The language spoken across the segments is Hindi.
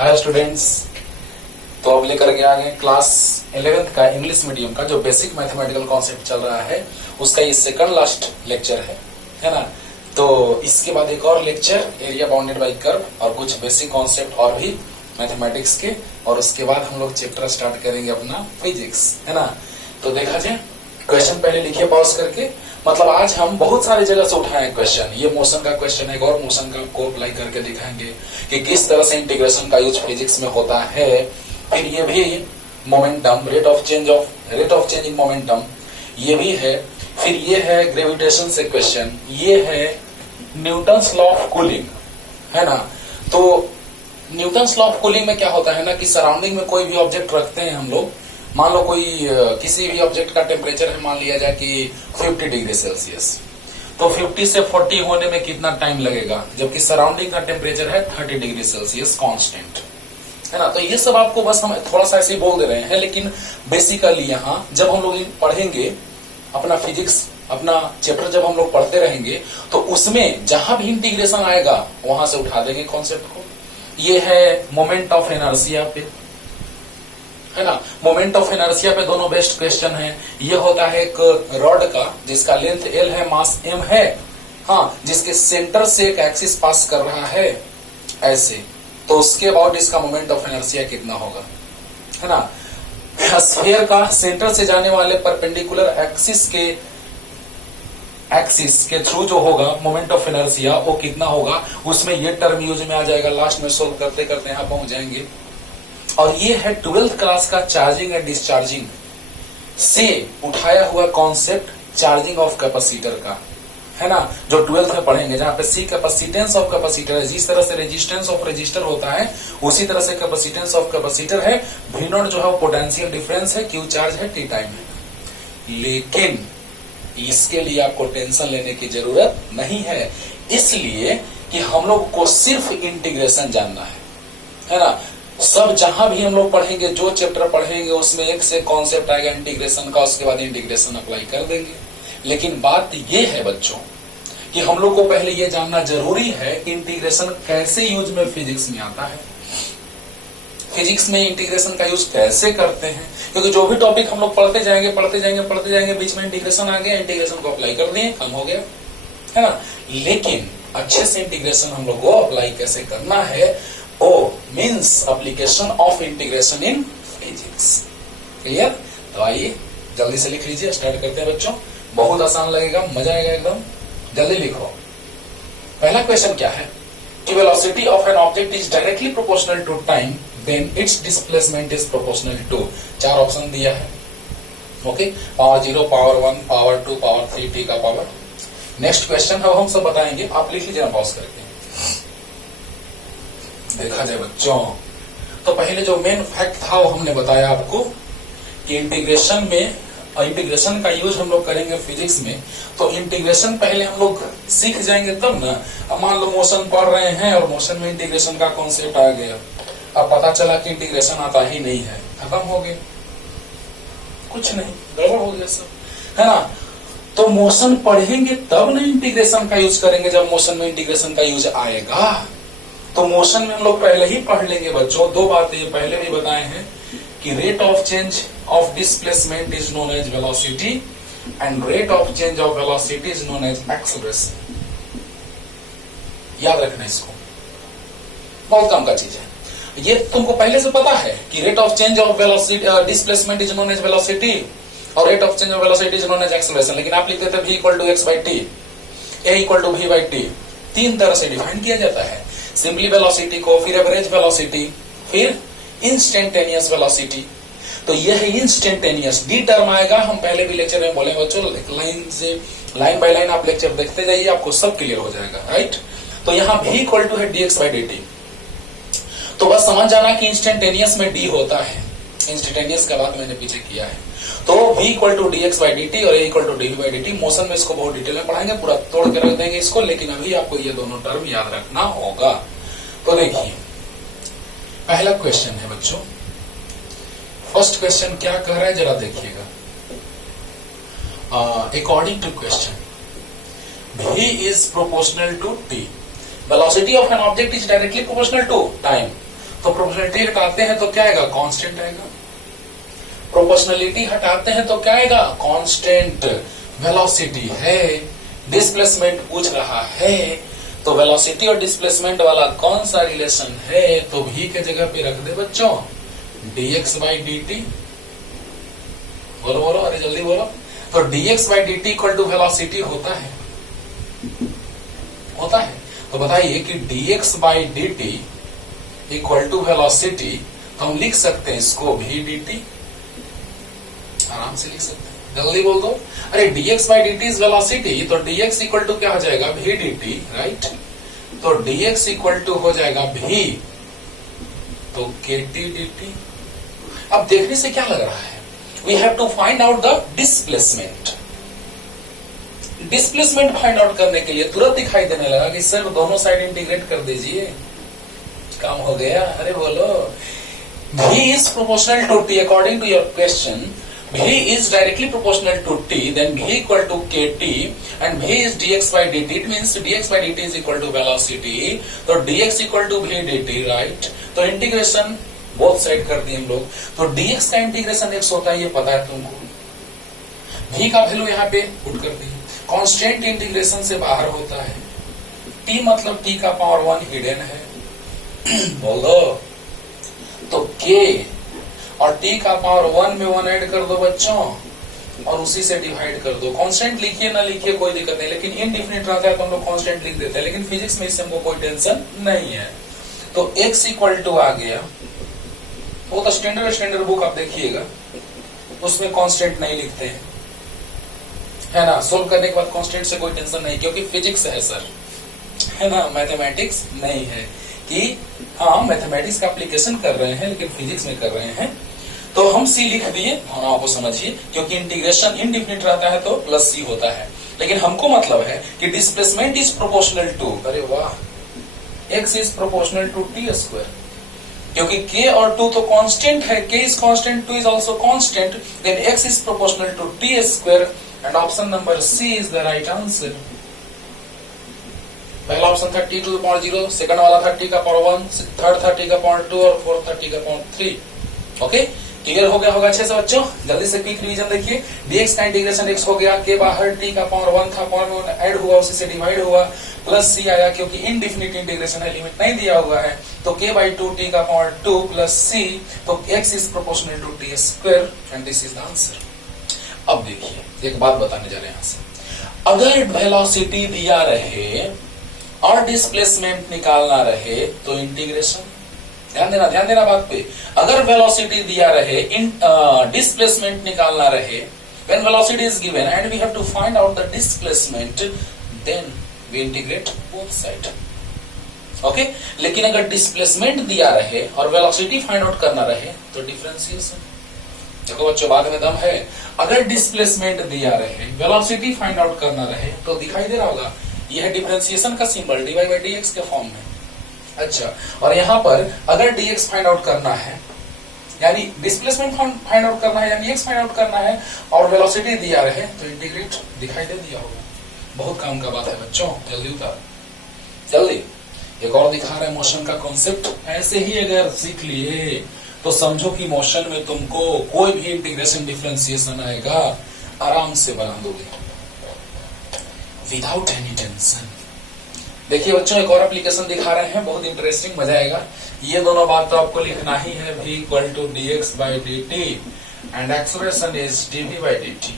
Hi students. तो अब लेकर के आ गए क्लास 11th का इंग्लिश मीडियम का जो बेसिक मैथमेटिकल कॉन्सेप्ट चल रहा है उसका ये सेकंड लास्ट लेक्चर है ना। तो इसके बाद एक और lecture area bounded by curve और कुछ बेसिक कॉन्सेप्ट और भी मैथमेटिक्स के, और उसके बाद हम लोग चैप्टर स्टार्ट करेंगे अपना फिजिक्स, है ना। तो देखा जाए, क्वेश्चन पहले लिखिए पॉज करके। मतलब आज हम बहुत सारी जगह से उठाए क्वेश्चन। ये मोशन का क्वेश्चन है और मोशन का को अप्लाई करके दिखाएंगे कि किस तरह से इंटीग्रेशन का यूज फिजिक्स में होता है। फिर ये भी momentum, rate of change in momentum, ये भी है। फिर ये है ग्रेविटेशन से क्वेश्चन, ये है न्यूटन्स लॉ ऑफ कूलिंग, है ना। तो न्यूटन्स लॉ ऑफ कूलिंग में क्या होता है ना कि सराउंडिंग में कोई भी ऑब्जेक्ट रखते हैं हम लोग, मान लो कोई किसी भी ऑब्जेक्ट का टेम्परेचर है, मान लिया जाए कि 50 डिग्री सेल्सियस, तो 50 से 40 होने में कितना टाइम लगेगा, जबकि सराउंडिंग का टेम्परेचर है 30 डिग्री सेल्सियस कांस्टेंट, है ना। तो ये सब आपको बस हम थोड़ा सा ऐसे ही बोल दे रहे हैं, लेकिन बेसिकली यहाँ जब हम लोग पढ़ेंगे अपना फिजिक्स, अपना चैप्टर जब हम लोग पढ़ते रहेंगे तो उसमें जहां भी इंटीग्रेशन आएगा वहां से उठा देंगे कॉन्सेप्ट को। ये है मोमेंट ऑफ इनर्शिया पे, है ना। मोमेंट ऑफ इनर्शिया पे दोनों बेस्ट क्वेश्चन है। ये होता है एक रॉड का जिसका लेंथ L है, मास M है, हाँ, जिसके सेंटर से एक एक्सिस पास कर रहा है ऐसे, तो उसके बाद इसका मोमेंट ऑफ इनर्शिया कितना होगा, है ना। स्फीयर का सेंटर से जाने वाले परपेंडिकुलर एक्सिस के थ्रू जो होगा मोमेंट ऑफ इनर्शिया वो कितना होगा, उसमें ये टर्म यूज में आ जाएगा। लास्ट में सोल्व करते करते यहां पहुंच जाएंगे। और ये है 12th क्लास का चार्जिंग एंड डिस्चार्जिंग से उठाया हुआ कॉन्सेप्ट चार्जिंग ऑफ कैपेसिटर का, है ना, जो 12th में पढ़ेंगे, जहां पे C कैपेसिटेंस ऑफ कैपेसिटर है। जिस तरह से रेजिस्टेंस ऑफ रेजिस्टर होता है उसी तरह से कैपेसिटेंस ऑफ कैपेसिटर है। V नॉट जो है वो पोटेंशियल डिफरेंस है, Q चार्ज है, T टाइम है। लेकिन इसके लिए आपको टेंशन लेने की जरूरत नहीं है, इसलिए कि हम लोग को सिर्फ इंटीग्रेशन जानना है ना। सब जहां भी हम लोग पढ़ेंगे, जो चैप्टर पढ़ेंगे उसमें एक से कॉन्सेप्ट आएगा इंटीग्रेशन का, उसके बाद इंटीग्रेशन अप्लाई कर देंगे। लेकिन बात ये है बच्चों कि हम लोग को पहले ये जानना जरूरी है इंटीग्रेशन कैसे यूज में फिजिक्स में आता है, फिजिक्स में इंटीग्रेशन का यूज कैसे करते हैं। क्योंकि जो भी टॉपिक हम लोग पढ़ते जाएंगे, बीच में इंटीग्रेशन आ गया, इंटीग्रेशन को अप्लाई कर दिए, काम हो गया, है ना। लेकिन अच्छे से इंटीग्रेशन हम लोग को अप्लाई कैसे करना है, oh means application of integration in physics. Clear? तो आइए जल्दी से लिख लीजिए, स्टार्ट करते हैं बच्चों। बहुत आसान लगेगा, मजा आएगा एकदम। जल्दी लिखो। पहला क्वेश्चन क्या है कि velocity of an object is directly proportional to time then its displacement is proportional to. 4 option दिया है, okay. Power 0, power 1, power 2, power 3, t का पावर। नेक्स्ट क्वेश्चन है हम सब बताएंगे, आप लिख लीजिए पॉज करके। देखा जाए बच्चों, तो पहले जो मेन फैक्ट था वो हमने बताया आपको कि इंटीग्रेशन का यूज हम लोग करेंगे फिजिक्स में। तो इंटीग्रेशन पहले हम लोग सीख जाएंगे तब ना। अब मान लो मोशन पढ़ रहे हैं और मोशन में इंटीग्रेशन का कॉन्सेप्ट आ गया, अब पता चला कि इंटीग्रेशन आता ही नहीं है, खत्म हो गया, कुछ नहीं, गड़बड़ हो गया सब, है ना। तो मोशन पढ़ेंगे तब ना इंटीग्रेशन का यूज करेंगे, जब मोशन में इंटीग्रेशन का यूज आएगा। तो मोशन में हम लोग पहले ही पढ़ लेंगे बच्चों। 2 बातें पहले भी बताए हैं कि rate of change of displacement is known as velocity and rate of change of velocity is known as acceleration. याद रखना इसको, बहुत काम का चीज है ये। तुमको पहले से पता है कि rate of change of velocity displacement is known as velocity और rate of change of velocity is known as acceleration. लेकिन आप लिखते थे v equal to x by t, a equal to v by t. 3 तरह से डिफाइन किया जाता है, सिंपली वेलोसिटी को, फिर एवरेज वेलोसिटी, फिर इंस्टेंटेनियस वेलोसिटी। तो यह है इंस्टेंटेनियस। डी टर्म आएगा, हम पहले भी लेक्चर में बोले बच्चों, लाइन बाय लाइन आप लेक्चर देखते जाइए, आपको सब क्लियर हो जाएगा, राइट। तो यहाँ v इक्वल टू है dx बाई dt। तो बस समझ जाना कि इंस्टेंटेनियस में d होता है, इंस्टेंटेनियस का बात मैंने पीछे किया है। तो v equal to dx by dt और a equal to dv by dt। Motion में इसको बहुत डिटेल में पढ़ाएंगे, पूरा तोड़ के रख देंगे इसको, लेकिन अभी आपको ये दोनों टर्म याद रखना होगा। तो देखिए पहला क्वेश्चन है बच्चों, फर्स्ट क्वेश्चन क्या कह रहा है जरा देखिएगा। According to question v is proportional to t, velocity of an object is directly proportional to time। तो प्रोपोर्शनलिटी हटाते हैं तो क्या आएगा, कांस्टेंट आएगा। प्रोपोर्शनलिटी हटाते हैं तो क्या आएगा, कांस्टेंट। वेलोसिटी है, डिस्प्लेसमेंट पूछ रहा है, तो वेलोसिटी और डिस्प्लेसमेंट वाला कौन सा रिलेशन है, तो v के जगह पे रख दे बच्चों dx by dt। बोलो बोलो, अरे जल्दी बोलो। तो dx by dt equal to velocity होता है, होता है। तो बताइए कि dx by dt equal to velocity, तो हम लिख सकते हैं इसको v dt, आराम से लिख सकते हैं, जल्दी बोल दो। अरे dx by dt is velocity, तो dx इक्वल टू क्या हो जाएगा, v dt, राइट। तो dx इक्वल टू हो जाएगा v, तो kt dt। अब देखने से क्या लग रहा है, we have to find out the displacement. Displacement find out करने के लिए तुरंत दिखाई देने लगा कि सर दोनों साइड इंटीग्रेट कर दीजिए, काम हो गया। अरे बोलो, v is proportional to t according to your question. V is directly proportional to t, then v equal to kt, and v is dx by dt. It means dx by dt is equal to velocity. तो dx equal to v dt, right? तो इंटीग्रेशन बोथ साइड कर दिए हम लोग। तो dx का इंटीग्रेशन x होता है, ये पता है तुमको। v का वैल्यू यहाँ पे पुट कर दिए। कांस्टेंट इंटीग्रेशन से बाहर होता है। t मतलब t का पावर 1 हिडन है। बोल दो। तो k और t का पावर 1 में 1 ऐड कर दो बच्चों, और उसी से डिवाइड कर दो। कांस्टेंट लिखिए ना लिखिए कोई दिक्कत नहीं, लेकिन इनडिफिनिट रहता है तो हम लोग कांस्टेंट लिख देते हैं, लेकिन फिजिक्स में इससे हमको कोई टेंशन नहीं है। तो x इक्वल टू आ गया, वो तो स्टैंडर्ड बुक आप देखिएगा, उसमें कांस्टेंट नहीं लिखते हैं, है ना। सोल्व करने के बाद कांस्टेंट से कोई टेंशन नहीं, क्योंकि फिजिक्स है सर, है ना, मैथमेटिक्स नहीं है। कि हाँ मैथमेटिक्स का एप्लीकेशन कर रहे हैं लेकिन फिजिक्स में कर रहे हैं। तो हम सी लिख दिए, भावनाओं को समझिए, क्योंकि इंटीग्रेशन इनडिफिनिट रहता है तो प्लस सी होता है। लेकिन हमको मतलब है कि डिस्प्लेसमेंट इज प्रोपोर्शनल टू, अरे वाह, x is proportional to t square, क्योंकि k और 2 तो कांस्टेंट है, k is constant, 2 is also constant, then x is proportional to t square, and option number C is the right answer. पहला ऑप्शन था t to the power 0, second वाला था t का पावर 1, थर्ड था t का पावर 2 और फोर्थ था t का पावर 3। ओके, क्लियर हो गया होगा अच्छे से बच्चों। जल्दी से क्विक रिवीजन देखिए। dx का इंटीग्रेशन x हो गया, के बाहर t का पावर 1 था, पावर में ऐड हुआ, उसी से डिवाइड हुआ, प्लस c आया, क्योंकि इनडिफिनिट इंटीग्रेशन है, लिमिट नहीं दिया हुआ है। तो k by 2 t का पावर 2 प्लस c, तो x is proportional to t square, and this is the answer. अब देखिए एक बात बताने जा रहे हैं यहाँ से, अगर वेलोसिटी दिया रहे और डिस्प्लेसमेंट निकालना रहे तो इंटीग्रेशन, ध्यान देना बात पे। अगर वेलोसिटी दिया रहे, डिस्प्लेसमेंट निकालना रहे, when velocity is given and we have to find out the displacement, then we integrate both side. Okay, लेकिन अगर डिस्प्लेसमेंट दिया रहे और वेलोसिटी फाइंड आउट करना रहे तो डिफरेंशिएशन। देखो बच्चों, बाद में दम है। अगर डिस्प्लेसमेंट दिया रहे, वेलोसिटी फाइंड आउट करना रहे, तो दिखाई दे रहा होगा यह डिफरेंशिएशन का सिंबल dy by dx के फॉर्म में। अच्छा, और यहाँ पर अगर dx फाइंड आउट करना है, यानी डिस्प्लेसमेंट फाइंड आउट करना है, यानी x फाइंड आउट करना है, और वेलोसिटी दिया रहे तो इंटीग्रेट दिखाई दे दिया होगा। बहुत काम का बात है बच्चों, जल्दी उतार, जल्दी। एक और दिखा रहा है मोशन का कॉन्सेप्ट। ऐसे ही अगर सीख लिए तो समझो कि मोशन में तुमको कोई भी इंटीग्रेशन डिफरेंशिएशन आएगा, आराम से बना दोगे विदाउट एनी टेंशन। देखिए बच्चों, एक और एप्लीकेशन दिखा रहे हैं, बहुत इंटरेस्टिंग, मजा आएगा। ये दोनों बात तो आपको लिखना ही है, v equal to dx by dt and acceleration is dv by dt।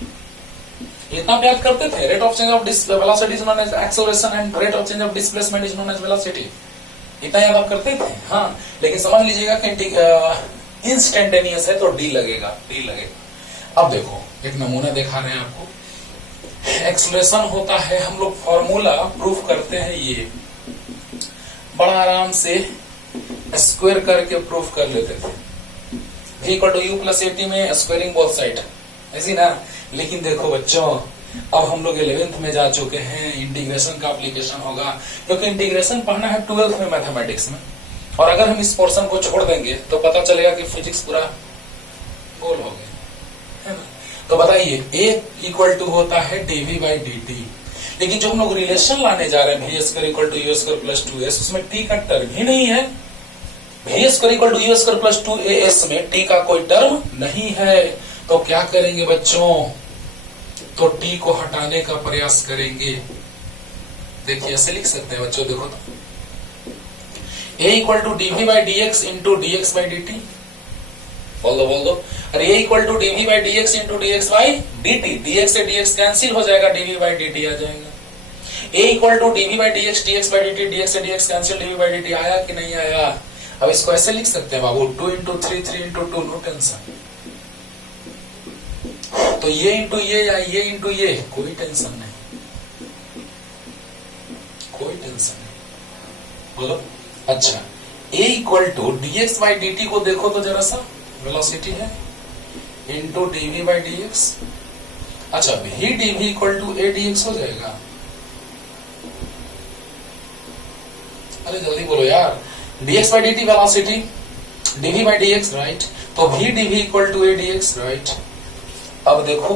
इतना प्यार करते थे, rate of change of velocity is known as acceleration and rate of change of displacement is known as velocity. इतना याद आप करते थे, हाँ। लेकिन समझ लीजिएगा कि इंस्टेंटेनियस है तो डी लगेगा। अब देखो एक नमूना दिखा रहे हैं आपको। एक्सेलरेशन होता है, हम लोग फॉर्मूला प्रूफ करते हैं, ये बड़ा आराम से स्क्वायर करके प्रूफ कर लेते थे। v equal to u plus a t में स्क्वायरिंग बोथ साइड, ऐसी ना। लेकिन देखो बच्चों, अब हम लोग 11th में जा चुके हैं, इंटीग्रेशन का एप्लीकेशन होगा, क्योंकि इंटीग्रेशन पढ़ना है 12th में मैथमेटिक्स में। और अगर हम इस पोर्शन को छोड़ देंगे तो पता चलेगा कि फिजिक्स पूरा गोल हो गया, है ना। तो बताइए, a इक्वल टू होता है dv by dt, लेकिन जो हम लोग रिलेशन लाने जा रहे हैं v square equal to u square plus 2s, उसमें t का टर्म ही नहीं है। V square equal to u square plus 2as में टी का कोई टर्म नहीं है, तो क्या करेंगे बच्चों, तो टी को हटाने का प्रयास करेंगे। देखिए ऐसे लिख सकते हैं बच्चों, देखो तो a equal to dv by d x into d x by d t, बोल दो, अरे a equal to dv by d x into d x by d t, d x से डी एक्स कैंसिल हो जाएगा, डीवी बाई डी टी आ जाएगा। a equal to dv by d x by d t, d x से d x cancel, dv by d t आया कि नहीं आया। अब इसको ऐसे लिख सकते हैं बाबू, 2 इंटू 3, 3 इंटू 2, नो टेंशन। तो ये इंटू ये या ये इंटू ये, कोई टेंशन नहीं, कोई टेंशन नहीं, बोलो। अच्छा, a equal to d x by d t को देखो तो जरा सा, वेलोसिटी है, into d v by d x. अच्छा, भी d v equal to a d x हो जाएगा। अरे जल्दी बोलो यार, dx by dt velocity, dv by dx, right, तो v dv equal to a dx, right. अब देखो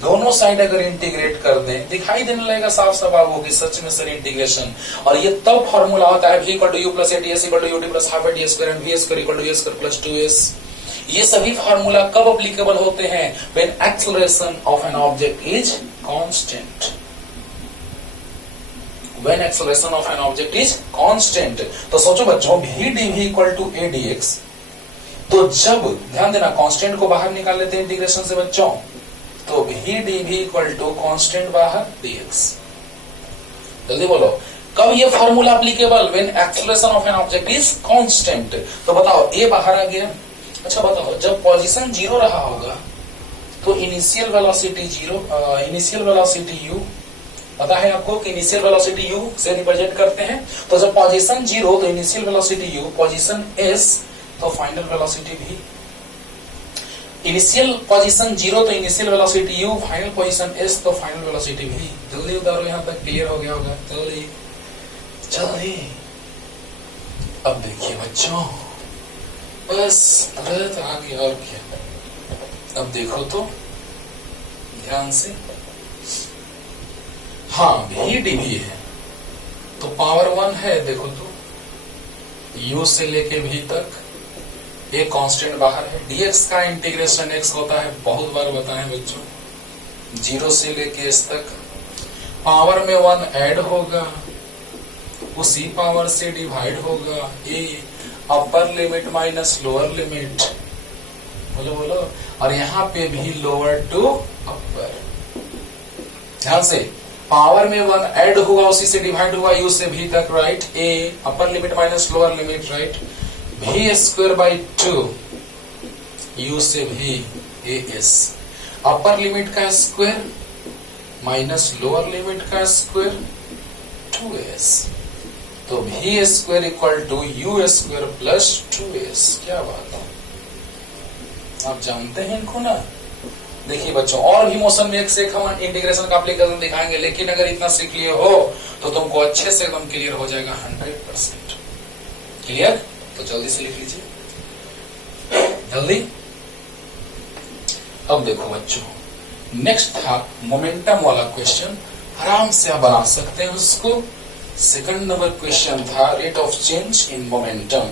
दोनों साइड अगर इंटीग्रेट कर दें, दिखाई देने लगेगा साफ साफ आपको कि सच में सर इंटीग्रेशन, और ये तब फॉर्मूला होता है v equal to u plus a ds equal to ut plus half ds square and v square equal to a square plus 2s। ये सभी फार्मूला कब अप्लीकेबल होते हैं, when acceleration of an object is constant, when acceleration of an object is constant। तो सोचो बच्चों, v dv equal to a dx, तो जब ध्यान देना कांस्टेंट को बाहर निकाल लेते हैं इंटीग्रेशन से बच्चों, तो v dv equal to constant बाहर dx। जल्दी बोलो, कब ये formula applicable, when acceleration of an object is constant. तो बताओ a बाहर आ गया। अच्छा बताओ, जब पोजीशन 0 रहा होगा तो initial velocity 0, initial velocity u, पता है आपको कि इनिशियल वेलोसिटी u से रिप्रेजेंट करते हैं। तो जब पोजीशन 0 तो initial velocity u, position s तो final velocity v। Initial position 0 तो initial velocity u, final position s तो फाइनल वेलोसिटी v। जल्दी उतारो, यहां तक क्लियर हो गया होगा। जल्दी जल्दी। अब देखिए बच्चों, बस तुरंत आ गया, और क्या। अब देखो तो ध्यान से, हाँ भी डीवी है तो पावर 1 है, देखो तो u से लेके v तक एक कांस्टेंट बाहर है। dx का इंटीग्रेशन x होता है, बहुत बार बताएं बच्चों, 0 से लेके s तक, पावर में 1 ऐड होगा, उसी पावर से डिवाइड होगा, a upper limit minus lower limit, बोलो बोलो, और यहाँ पे भी लोअर टू अपर। ध्यान से, पावर में 1 ऐड हुआ, उसी से डिवाइड हुआ, u से v तक, right, a upper limit minus lower limit, right, v square by 2, u से v as, अपर लिमिट का स्क्वायर माइनस लोअर लिमिट का स्क्वायर 2s, तो v square equal to u square plus 2s। क्या बात है, आप जानते हैं इनको ना। देखिए बच्चों, और भी मोशन में एक से एक हम इंटीग्रेशन का एप्लीकेशन दिखाएंगे, लेकिन अगर इतना सीख लिए हो तो तुमको अच्छे से एकदम क्लियर हो जाएगा, 100% क्लियर। तो जल्दी से लिख लीजिए, जल्दी। अब देखो बच्चों, नेक्स्ट था मोमेंटम वाला क्वेश्चन, आराम से आप बना सकते हैं उसको। सेकंड नंबर क्वेश्चन था rate of change in momentum,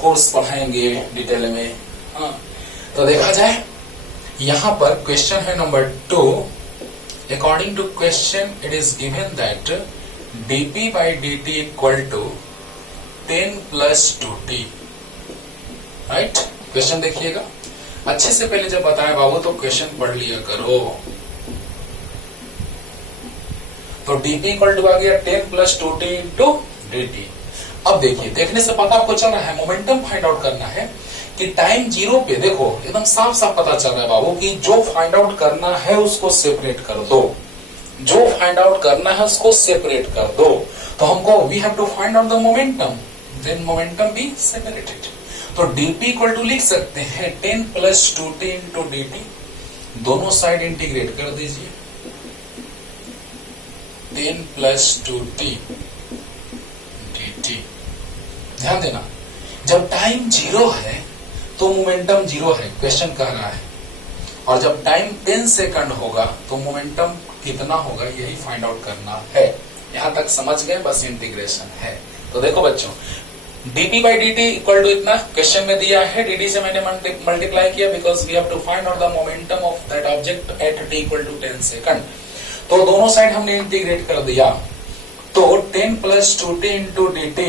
course पढ़ाएंगे डिटेल में। हाँ, तो देखा जाए, यहां पर क्वेश्चन है number 2। According to question it is given that dp by dt equal to 10 plus 2t, right. Question देखिएगा अच्छे से, पहले जब बताया बाबू तो क्वेश्चन पढ़ लिया करो। तो dp इक्वल टू आ गया 10 प्लस 2t इंटू dt। अब देखिए, देखने से पता आपको चल रहा है, मोमेंटम फाइंड आउट करना है कि टाइम 0 पे, देखो एकदम साफ साफ पता चल रहा है बाबू कि जो फाइंड आउट करना है उसको सेपरेट कर दो, जो फाइंड आउट करना है उसको सेपरेट कर दो। तो हमको we have to find out the momentum, then momentum be separated. तो dp इक्वल टू लिख सकते हैं 10 प्लस 2t इंटू dt, दोनों साइड इंटीग्रेट कर दीजिए, 10 प्लस 2t dt। ध्यान देना, जब टाइम 0 है तो मोमेंटम 0 है, क्वेश्चन कह रहा है, और जब टाइम 10 सेकंड होगा तो मोमेंटम कितना होगा, यही फाइंड आउट करना है। यहां तक समझ गए, बस इंटीग्रेशन है। तो देखो बच्चों, dp बाई dt इक्वल टू इतना क्वेश्चन में दिया है, dt से मैंने मल्टीप्लाई किया because we have to find out the momentum of that object at t equal to 10 second. तो दोनों साइड हमने इंटीग्रेट कर दिया, तो 10 plus 2t into dt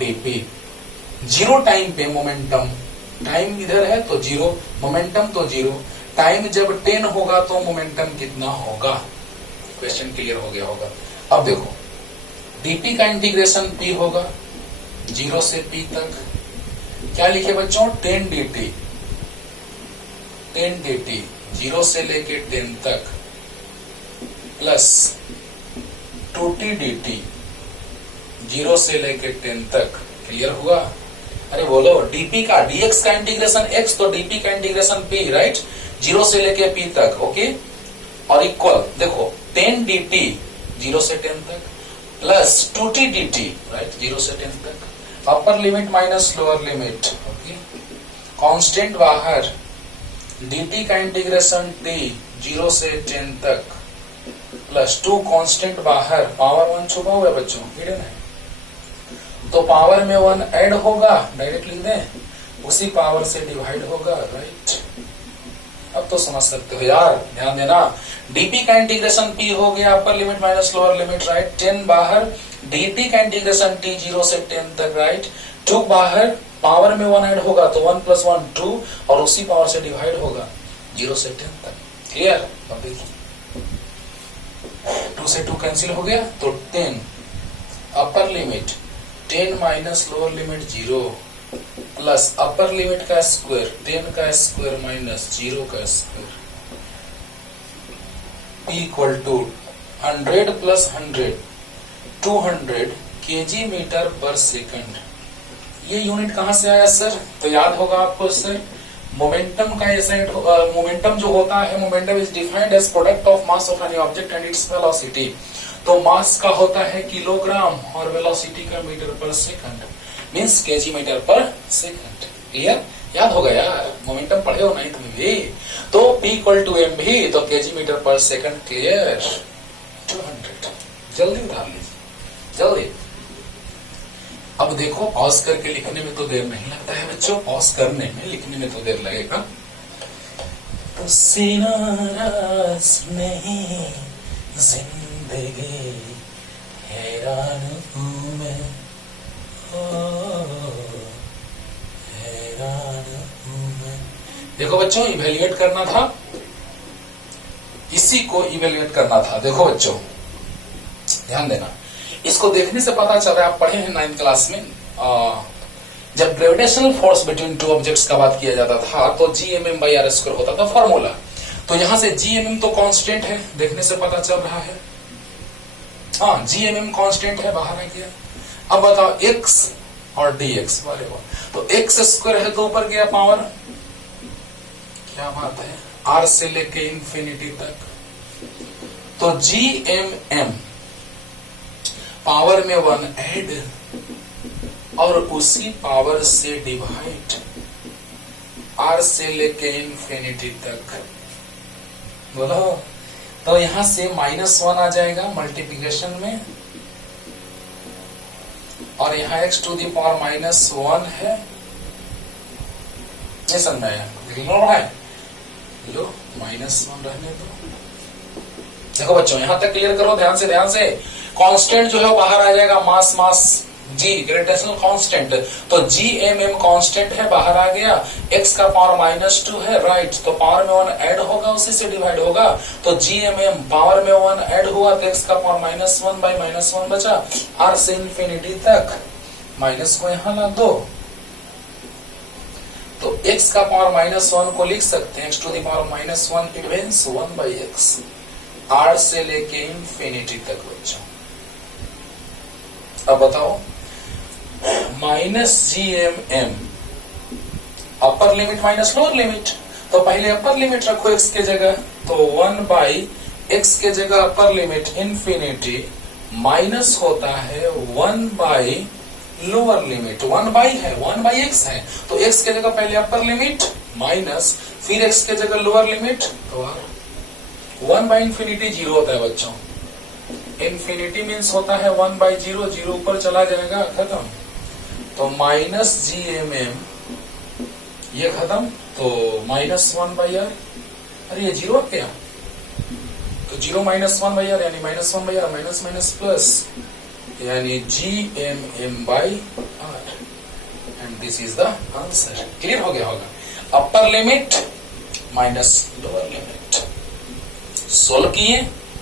dp। Zero time पे मोमेंटम, टाइम इधर है तो जीरो, मोमेंटम तो जीरो, टाइम जब 10 होगा तो मोमेंटम कितना होगा, क्वेश्चन क्लियर हो गया होगा। अब देखो dp का इंटीग्रेशन p होगा 0 से p तक, क्या लिखे बच्चों 10 dt 0 से लेके 10 तक प्लस 2t dt 0 से लेके 10 तक। क्लियर हुआ? अरे बोलो, dp का dx का इंटीग्रेशन x तो dp का इंटीग्रेशन p, राइट, 0 से लेके p तक, ओके, और इक्वल देखो 10 dt 0 से 10 तक प्लस 2t dt, राइट, 0 से 10 तक, अपर limit minus lower limit, okay, constant बाहर, dt का इंटीग्रेशन t 0 से 10 तक प्लस 2 कांस्टेंट बाहर, पावर 1 छुपा हुआ है बच्चों, हिडन है, तो पावर में 1 ऐड होगा, डायरेक्ट लिख दें, उसी पावर से डिवाइड होगा, राइट। अब तो समझ सकते हो यार, ध्यान देना, dp का इंटीग्रेशन p हो गया अपर limit minus lower limit, right, 10 बाहर, dt का इंटीग्रेशन t 0 से 10 तक, राइट, 2 बाहर, पावर में 1 ऐड होगा तो 1 प्लस 1 2 और उसी पावर से डिवाइड होगा 0 से 10 तक। क्लियर? अब देखिए 2 से 2 कैंसिल हो गया तो 10 upper limit 10 minus lower limit 0 plus upper limit का स्क्वायर 10 का स्क्वायर माइनस 0 का square equal to 100 plus 100 200 kg metre पर सेकंड। ये यूनिट कहां से आया सर? तो याद होगा आपको सर, मोमेंटम का मोमेंटम जो होता है, momentum is defined as product of mass of any object and its velocity. तो मास का होता है किलोग्राम और वेलोसिटी का मीटर पर सेकंड, मींस केजी मीटर पर सेकंड। क्लियर? याद होगा यार, मोमेंटम पढ़े हो नाइन्थ में भी। तो P इक्वल टू एम भी, तो केजी मीटर पर सेकंड। क्लियर? 200। जल्दी उतार लीजिए, जल्दी। अब देखो, पॉज करके लिखने में तो देर नहीं लगता है बच्चों, पॉज करने में, लिखने में तो देर लगेगा। तो सिनारास नहीं जिंदगी, हैरान हूं मैं, हैरान हूं मैं। देखो बच्चों, इवेल्युएट करना था, इसी को इवेल्युएट करना था। देखो बच्चों, ध्यान देना, इसको देखने से पता चल रहा है, आप पढ़े हैं 9th क्लास में, जब gravitational force between two objects का बात किया जाता था तो Gmm/r² होता था फॉर्मूला। तो यहां से Gmm तो कांस्टेंट है, देखने से पता चल रहा है, हाँ Gmm कांस्टेंट है, बाहर आ गया। अब बताओ x और dx, वाले तो x² है तो ऊपर गया पावर, क्या बात है, r से लेके इंफिनिटी तक। तो Gmm पावर में 1 ऐड और उसी पावर से डिवाइड, r से लेके इंफिनिटी तक। बोलो, तो यहां से -1 आ जाएगा मल्टीप्लिकेशन में, और यहाँ x टू द पावर -1 है। ये समझ में आया? है लो, -1 रहने दो। देखो बच्चों, यहां तक क्लियर करो, ध्यान से, ध्यान से। कांस्टेंट जो है बाहर आ जाएगा, मास G, ग्रेविटेशनल कांस्टेंट। तो Gmm कांस्टेंट है, बाहर आ गया, x का पावर -2 है, राइट, तो पावर में 1 ऐड होगा, उसी से डिवाइड होगा। तो Gmm पावर में 1 ऐड हुआ तो x का पावर -1/-1 बचा, r से इंफिनिटी तक, माइनस को यहां ला दो, तो x का पावर -1 को लिख सकते हैं x to the power -1, it means 1/x, r से लेके इंफिनिटी तक बच्चों। अब बताओ, -Gmm अपर लिमिट माइनस लोअर लिमिट, तो पहले अपर लिमिट रखो x के जगह, तो 1/x के जगह अपर लिमिट इंफिनिटी माइनस होता है 1/ लोअर लिमिट, 1/ है, 1/x है, तो x के जगह पहले अपर लिमिट माइनस, फिर x के जगह लोअर लिमिट, तो 1/इंफिनिटी 0 होता है बच्चों। इंफिनिटी मीन्स होता है 1/0, 0 ऊपर चला जाएगा, खत्म। तो माइनस GMM ये खत्म, तो -1/r, अरे ये जीरो आ गया, तो 0 -1/r यानी -1/r, माइनस माइनस प्लस, यानी GMM/r, and this is the answer. Clear हो गया होगा। अपर limit minus lower limit solve किए,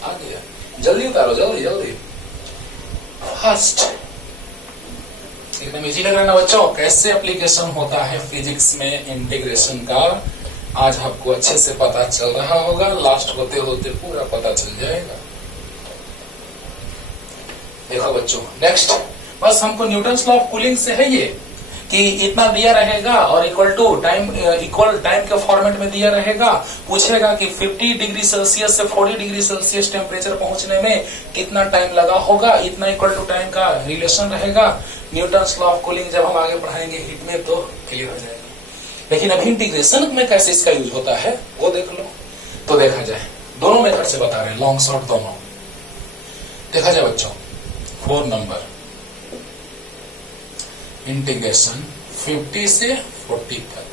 आ गया। जल्दी उतारो, जल्दी जल्दी, फास्ट। एकदम इजी लग रहा है ना बच्चों? कैसे एप्लीकेशन होता है फिजिक्स में इंटीग्रेशन का, आज आपको अच्छे से पता चल रहा होगा, लास्ट होते होते पूरा पता चल जाएगा। देखो बच्चों, नेक्स्ट बस हमको न्यूटन्स लॉ ऑफ कूलिंग से है ये कि इतना दिया रहेगा और इक्वल टाइम के फॉर्मेट में दिया रहेगा। पूछेगा कि 50 डिग्री सेल्सियस से 40 डिग्री सेल्सियस टेम्परेचर पहुंचने में कितना टाइम लगा होगा, इतना इक्वल टू टाइम का रिलेशन रहेगा। न्यूटन्स लॉ ऑफ कूलिंग जब हम आगे पढ़ाएंगे हिट में तो क्लियर हो जाएगा। लेकिन अभी इंटीग्रेशन में कैसे इसका यूज होता है वो देख लो। तो देखा जाए, दोनों मेथड से बता रहे हैं, लॉन्ग शॉर्ट दोनों। देखा जाए बच्चों, 4 नंबर इंटीग्रेशन 50 से 40 तक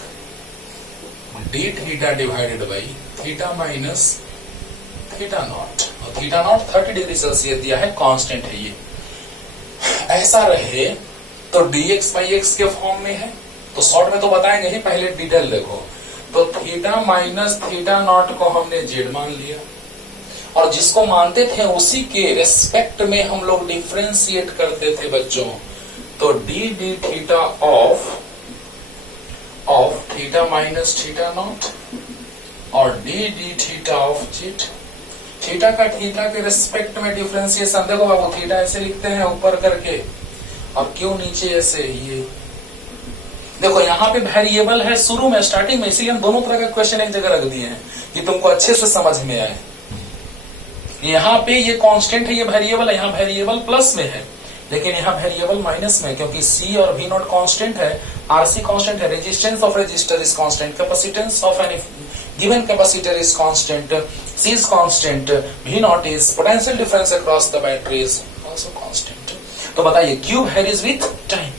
D theta divided by theta minus theta naught, और थीटा नॉट 30 डिग्री सेल्सियस दिया है, कांस्टेंट है ये। ऐसा रहे तो dx बाई एक्स के फॉर्म में है, तो शॉर्ट में तो बताएंगे ही, पहले डिटेल देखो। तो थीटा माइनस थीटा नॉट को हमने जेड मान लिया, और जिसको मानते थे उसी के रेस्पेक्ट में हम लोग डिफ्रेंशिएट करते थे बच्चों। तो d d theta of theta minus theta naught और d d theta of z. Theta का थीटा के रेस्पेक्ट में डिफ्रेंशिएशन, देखो बाबू थीटा ऐसे लिखते हैं ऊपर करके, और क्यों नीचे ऐसे, ये देखो यहाँ पे वेरिएबल है शुरू में स्टार्टिंग में, इसीलिए हम दोनों तरह का क्वेश्चन एक जगह रख दिए हैं कि तुमको अच्छे से समझ में आए। यहाँ पे ये कांस्टेंट है, ये वेरिएबल है, यहाँ वेरिएबल प्लस में है, लेकिन यहाँ वेरिएबल माइनस में, क्योंकि C और V नॉट कांस्टेंट है, RC कांस्टेंट है, resistance of resistor is constant, capacitance of any given capacitor is constant, C is constant, V naught is potential difference across the battery is also constant. तो बताइए क्यूब वेरीज विथ टाइम,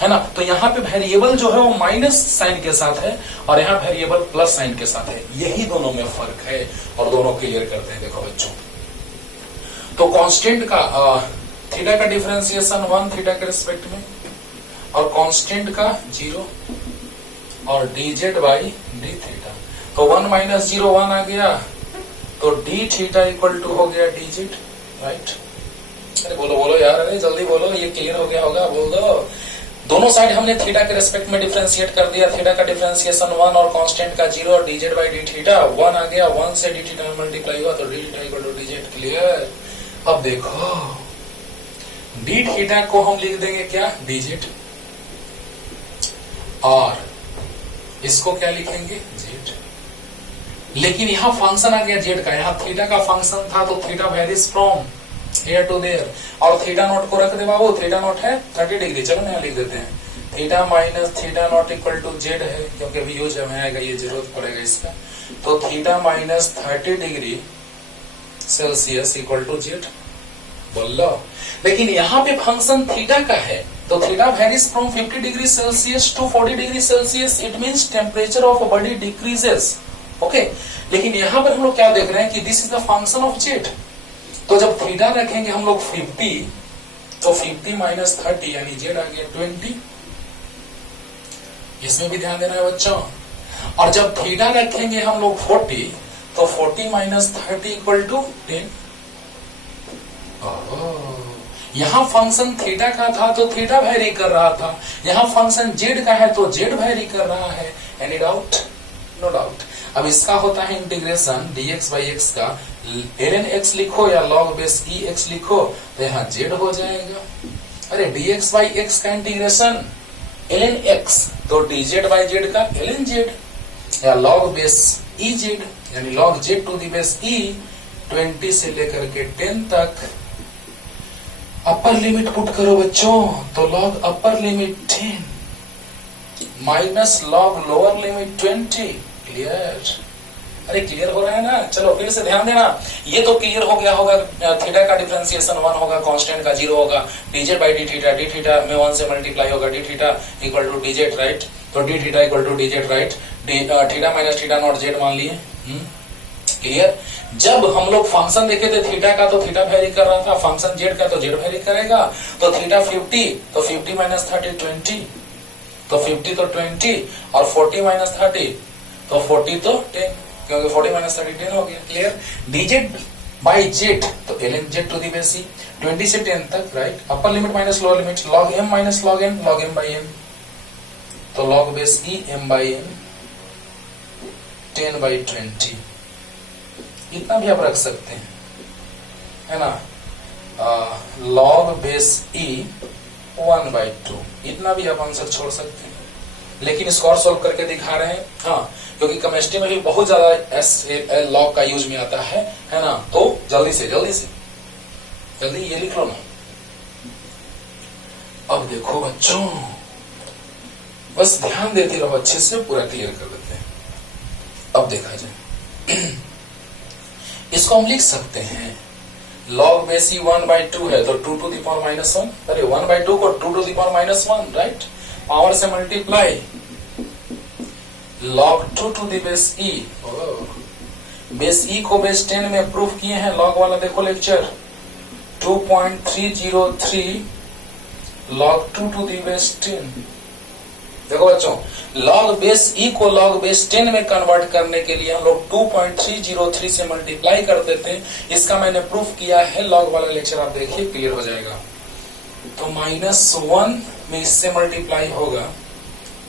है ना? तो यहाँ पे वेरिएबल जो है वो माइनस साइन के साथ है और यहाँ वेरिएबल प्लस साइन के साथ है, यही दोनों में फर्क है और दोनों क्लियर करते हैं। देखो बच्चों, तो कांस्टेंट का थीटा का डिफरेंशिएशन 1 थीटा के रिस्पेक्ट में, और कांस्टेंट का 0, और dz बाई डी थीटा। तो 1 माइनस 0 1 आ गया, तो डी थीटा इक्वल टू हो गया dz, राइट? अरे बोलो बोलो यार, अरे जल्दी बोलो, ये क्लियर हो गया होगा, बोल दो। दोनों साइड हमने थीटा के रेस्पेक्ट में डिफरेंशिएट कर दिया, थीटा का डिफरेंशिएशन 1 और कांस्टेंट का 0 और dz बाई डी थीटा 1 आ गया, 1 से डी थीटा मल्टीप्लाई हुआ तो d theta equal to dz। Clear? अब देखो डी थीटा को हम लिख देंगे क्या, dz, और इसको क्या लिखेंगे, z। लेकिन यहां फंक्शन आ गया z का, यहां थीटा का फंक्शन था तो theta varies from here to there, और थीटा नॉट को रख दे बाबू, थीटा नॉट है 30 डिग्री, चलो यहां लिख देते हैं theta minus theta naught equal to z है, क्योंकि अभी यूज में आएगा, ये जरूरत पड़ेगा इसका। तो theta minus 30 degree Celsius equal to z, बोल लो। लेकिन यहाँ पे फंक्शन थीटा का है, तो theta varies from 50 degree Celsius to 40 degree Celsius, it means temperature of body decreases, okay. लेकिन यहाँ पर हम लोग क्या देख रहे हैं कि this is the function of z, तो जब थीटा रखेंगे हम लोग 50, तो 50 माइनस 30 यानी जेड आ गया 20, इसमें भी ध्यान देना है बच्चों। और जब थीटा रखेंगे हम लोग 40, तो 40 माइनस 30 इक्वल टू 10। यहां फंक्शन थीटा का था तो थीटा वेरी कर रहा था, यहां फंक्शन जेड का है तो जेड वेरी कर रहा है। Any doubt? No doubt. अब इसका होता है इंटीग्रेशन dx बाई एक्स का, ln x लिखो या log बेस e x लिखो, तो यहाँ z हो जाएगा। अरे dx बाई एक्स का इंटीग्रेशन ln x, तो dz बाई z का ln z, या log बेस e z यानी log z to the base e, 20 से लेकर के 10 तक। अपर लिमिट पुट करो बच्चों, तो log upper limit 10 minus log lower limit 20। Clear? अरे क्लियर हो रहा है ना। चलो फिर से ध्यान देना, ये तो क्लियर हो गया होगा, थीटा का डिफरेंशिएशन 1 होगा, कांस्टेंट का 0 होगा, dz बाई डी थीटा में 1 से मल्टीप्लाई होगा, d theta equal to dz, right. तो d theta equal to dz, right. Theta minus theta naught z मान लिए, क्लियर। जब हम लोग फंक्शन देखे थे थीटा का, तो थीटा वेरी कर रहा था, फंक्शन जेड का तो जेड वेरी करेगा। तो थीटा 50, तो 50 माइनस 30 20, तो 50 तो 20, और 40 माइनस 30 तो 40 तो 10, क्योंकि 40 माइनस 30 10 हो गया, क्लियर। dz बाई जेड, तो ln z to the base e, 20 से 10 तक, right. Upper limit minus lower limit, log m minus log n, log m by n, तो log base e m by n 10 by 20, इतना भी आप रख सकते हैं, है ना। log बेस ई 1 बाई 2, इतना भी आप आंसर छोड़ सकते हैं, लेकिन इसको और सोल्व करके दिखा रहे हैं, हाँ, क्योंकि केमिस्ट्री में भी बहुत ज्यादा लॉग का यूज में आता है ना। तो जल्दी से ये लिख लो ना। अब देखो बच्चों, बस ध्यान देते रहो, अच्छे से पूरा क्लियर कर देते हैं। अब देखा जाए, इसको हम लिख सकते हैं, log बेस ई 1 बाई 2 है, तो 2 टू द पावर माइनस 1, अरे 1 बाई 2 को 2 to the power minus 1, right. Power से multiply, log 2 to the base e, base e को बेस 10 में प्रूफ किए हैं, log वाला देखो lecture 2.303 log 2 to the base 10। देखो बच्चों, log बेस ई को log बेस 10 में कन्वर्ट करने के लिए हम लोग 2.303 से मल्टीप्लाई करते थे, इसका मैंने प्रूफ किया है, log वाला लेक्चर आप देखिए, क्लियर हो जाएगा। तो -1 में इससे मल्टीप्लाई होगा,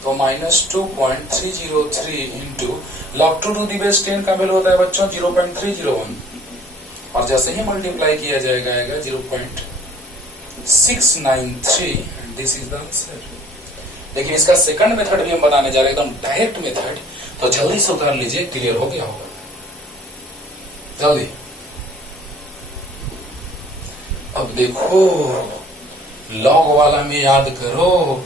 तो -2.303 into log 2 to the base 10 का वैल्यू होता है बच्चों 0.301, और जैसे ही मल्टीप्लाई किया जाएगा 0.693, and this is the answer. लेकिन इसका सेकंड मेथड भी हम बताने जा रहे हैं, एकदम डायरेक्ट मेथड, तो जल्दी से उतार लीजिए, क्लियर हो गया होगा जल्दी। अब देखो, लॉग वाला में याद करो,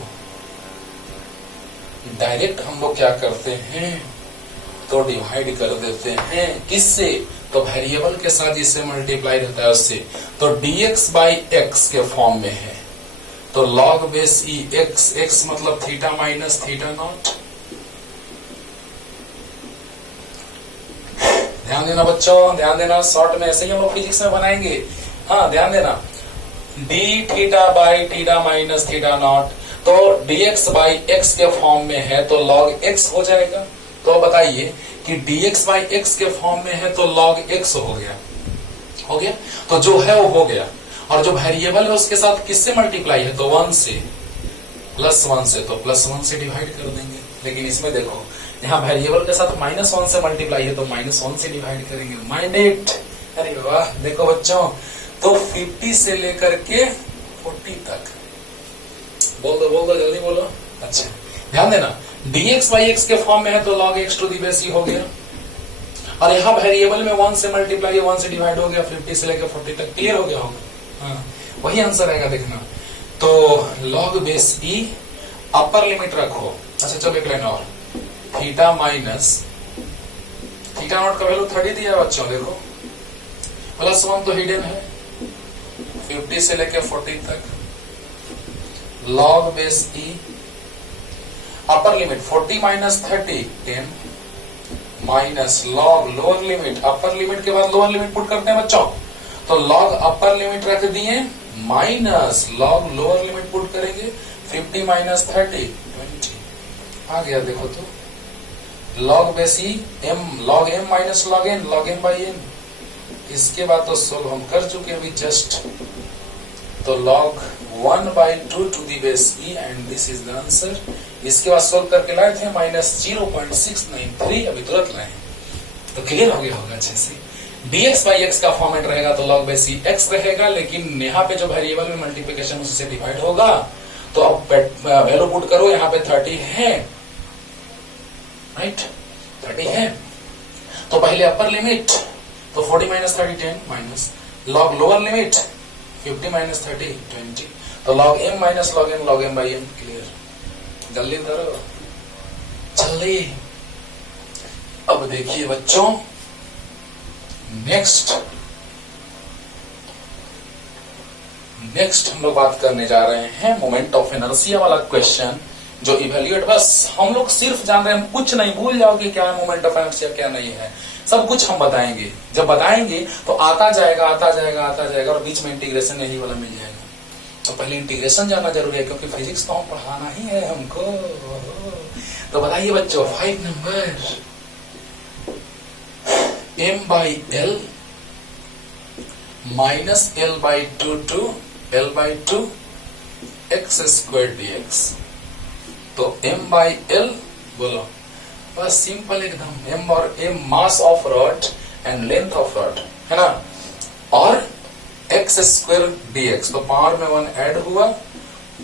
डायरेक्ट हम लोग क्या करते हैं, तो डिवाइड कर देते हैं, किससे, तो वेरिएबल के साथ जिससे मल्टीप्लाई रहता है उससे, तो dx बाई एक्स के फॉर्म में है, तो log बेस ई x मतलब थीटा माइनस थीटा नॉट। ध्यान देना बच्चों, ध्यान देना, शॉर्ट में ऐसे ही हम लोग फिजिक्स में बनाएंगे, हाँ ध्यान देना। d theta by theta minus theta not, तो dx बाई x के फॉर्म में है, तो log x हो जाएगा। तो बताइए कि dx बाई x के फॉर्म में है, तो log x हो गया, तो जो है वो हो गया, और जो वेरिएबल है उसके साथ किससे मल्टीप्लाई है, तो 1 से, +1 से, तो +1 से डिवाइड कर देंगे। लेकिन इसमें देखो, यहाँ वेरिएबल के साथ -1 से मल्टीप्लाई है, तो -1 से डिवाइड करेंगे, माइंडेड। अरे वाह, देखो बच्चों, तो 50 से लेकर के 40 तक, बोल दो जल्दी बोलो। अच्छा ध्यान देना, dx बाई x के फॉर्म में है, तो log x to the base e हो गया, और यहाँ वेरिएबल में 1 से मल्टीप्लाई, 1 से डिवाइड हो गया, 50 से लेकर 40 तक, क्लियर हो गया होगा, हाँ वही आंसर आएगा देखना। तो log base e upper limit रखो। अच्छा चलो एक लाइन और, थीटा माइनस थीटा नॉट का वैल्यू 30 दिया है बच्चों, देखो +1 तो हिडन है, 50 से लेकर 40 तक, log base e upper limit 40 minus 30 10 minus log lower limit, upper limit के बाद लोअर लिमिट पुट करते हैं बच्चों, तो log अपर लिमिट रख दिए, minus log lower limit put करेंगे, 50 माइनस 30 20 आ गया। देखो तो log base e m, log m minus log n, log m by n, इसके बाद तो सोल्व हम कर चुके हैं अभी जस्ट, तो log 1 by 2 to the base e, and this is the answer. इसके बाद सोल्व करके लाए थे -0.693, अभी तुरंत लाए, तो क्लियर हो गया होगा अच्छे से। dx बाई x का फॉर्मेट रहेगा, तो log बेस ई x रहेगा, लेकिन यहाँ पे जो वेरिएबल में मल्टीप्लिकेशन उससे डिवाइड होगा, तो अब वैल्यू पुट करो, यहाँ पे 30 है, राइट 30 है, तो पहले अपर लिमिट, तो 40 minus 30 10 minus log lower limit 50 minus 30 20, तो log m minus log m by m, clear. जल्दी करो जल्दी, अब देखिए बच्चों, नेक्स्ट हम लोग बात करने जा रहे हैं मोमेंट ऑफ इनर्शिया वाला क्वेश्चन, जो इवेल्युएट, बस हम लोग सिर्फ जान रहे हैं, हम कुछ नहीं, भूल जाओ कि क्या है मोमेंट ऑफ इनर्शिया क्या नहीं है, सब कुछ हम बताएंगे। जब बताएंगे तो आता जाएगा और बीच में इंटीग्रेशन यही वाला मिल जाएगा। तो पहले इंटीग्रेशन जानना जरूरी है, क्योंकि फिजिक्स तो हम पढ़ाना ही है हमको। तो बताइए बच्चों, 5 number, m/l minus l/2 to l/2 x² dx। तो m/l बोलो, बस सिंपल एकदम, m और m mass of rod and length of rod है ना, और x² dx। तो पावर में 1 ऐड हुआ,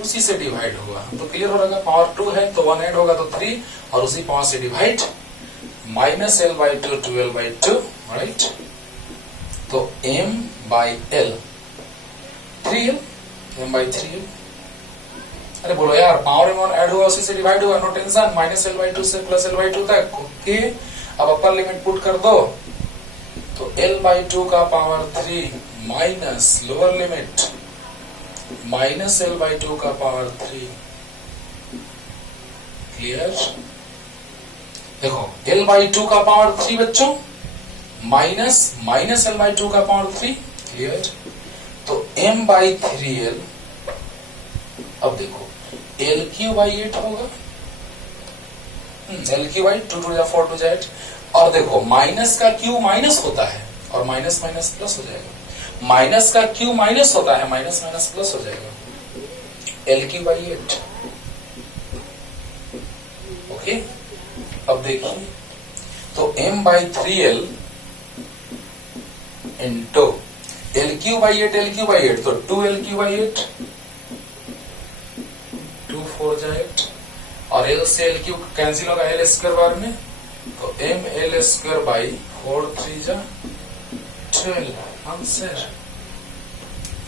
उसी से डिवाइड हुआ, तो क्लियर हो रहेगा। पावर 2 है तो 1 ऐड होगा तो 3, और उसी पावर से divide, minus l/2 to l/2, right. तो m/l 3l, m/3l। अरे बोलो यार, पावर में 1 ऐड हुआ, उसी से डिवाइड हुआ, नो टेंशन, माइनस l/2 से प्लस l/2 तक, ओके। अब अपर लिमिट पुट कर दो, तो l/2 का power 3 minus lower limit minus l/2 का पावर 3, क्लियर। देखो l/2 का पावर 3 बच्चों, माइनस l/2 का पावर 3, क्लियर। तो m/3l, अब देखो l3/8 होगा, l3/8, 2 2 4 2 8, और देखो माइनस का क्यू माइनस होता है और माइनस माइनस प्लस हो जाएगा, माइनस का क्यू माइनस होता है, माइनस माइनस प्लस हो जाएगा, l3/8, ओके। अब देखिए, तो m/3l इंटू l3/8, तो 2l3/8, 2 4 जा 8, और l से l3 कैंसिल होगा l² बार में, तो ml²/4 3 जा 12, आंसर।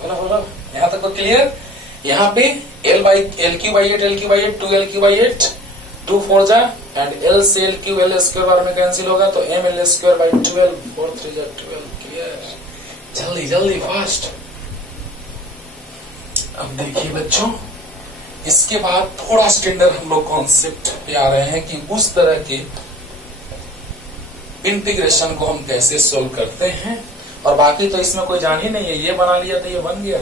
बोलो यहां तक तो क्लियर। यहाँ पे l3/8 2l3/8, 2 4 जा, एंड l से l3 l² बार में कैंसिल होगा, तो ml²/12, 4 3 जा 12, क्लियर। जल्दी जल्दी फास्ट। अब देखिए बच्चों, इसके बाद थोड़ा स्टैंडर्ड हम लोग कॉन्सेप्ट पे आ रहे हैं कि उस तरह के इंटीग्रेशन को हम कैसे सोल्व करते हैं, और बाकी तो इसमें कोई जान ही नहीं है, ये बना लिया तो ये बन गया।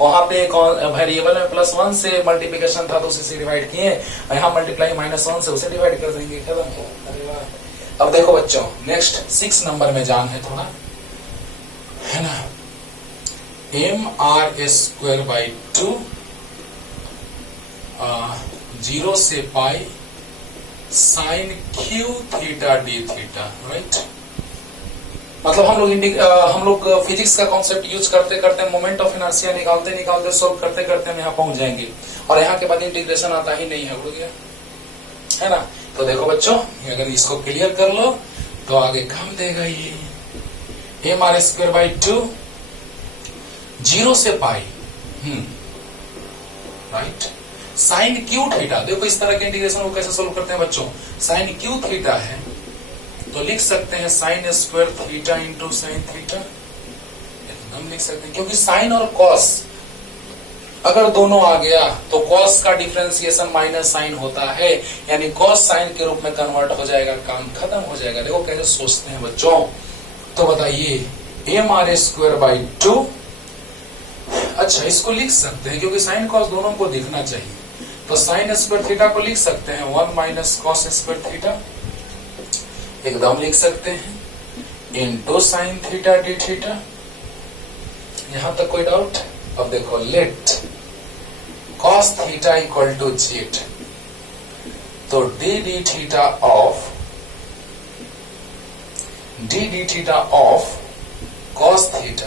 वहां पे एक वेरिएबल में +1 से मल्टीप्लिकेशन था तो उसी से डिवाइड किए, यहाँ मल्टीप्लाई -1 से उसे डिवाइड कर देंगे, खत्म। अरे वाह। अब देखो बच्चों, नेक्स्ट 6 नंबर में जान है थोड़ा, है ना, mr²/2 0 से पाई sin q theta d theta, right. मतलब हम लोग फिजिक्स का कॉन्सेप्ट यूज करते करते मोमेंट ऑफ इनर्शिया निकालते सोल्व करते करते हम यहाँ पहुंच जाएंगे, और यहाँ के बाद इंटीग्रेशन आता ही नहीं है, उड़ गया, है ना। तो देखो बच्चों, अगर इसको क्लियर कर लो तो आगे काम देगा ये। mr²/2 0 से पाई, राइट, साइन क्यू थीटा। देखो इस तरह के इंटीग्रेशन को कैसे सोल्व करते हैं बच्चों, साइन क्यू थीटा है तो लिख सकते हैं sin² theta into sine theta, एकदम लिख सकते हैं, क्योंकि साइन और कॉस अगर दोनों आ गया तो कॉस का डिफरेंशिएशन माइनस साइन होता है, यानी कॉस साइन के रूप में कन्वर्ट हो जाएगा, काम खत्म हो जाएगा। देखो कैसे सोचते हैं बच्चों। तो बताइए mr²/2, अच्छा इसको लिख सकते हैं क्योंकि साइन कॉस दोनों को दिखना चाहिए, तो sin² थीटा को लिख सकते हैं 1 - cos² थीटा, एकदम लिख सकते हैं, into sine theta d theta. यहां तक कोई डाउट? अब देखो, let cos theta equal to z, तो d d theta of cos theta,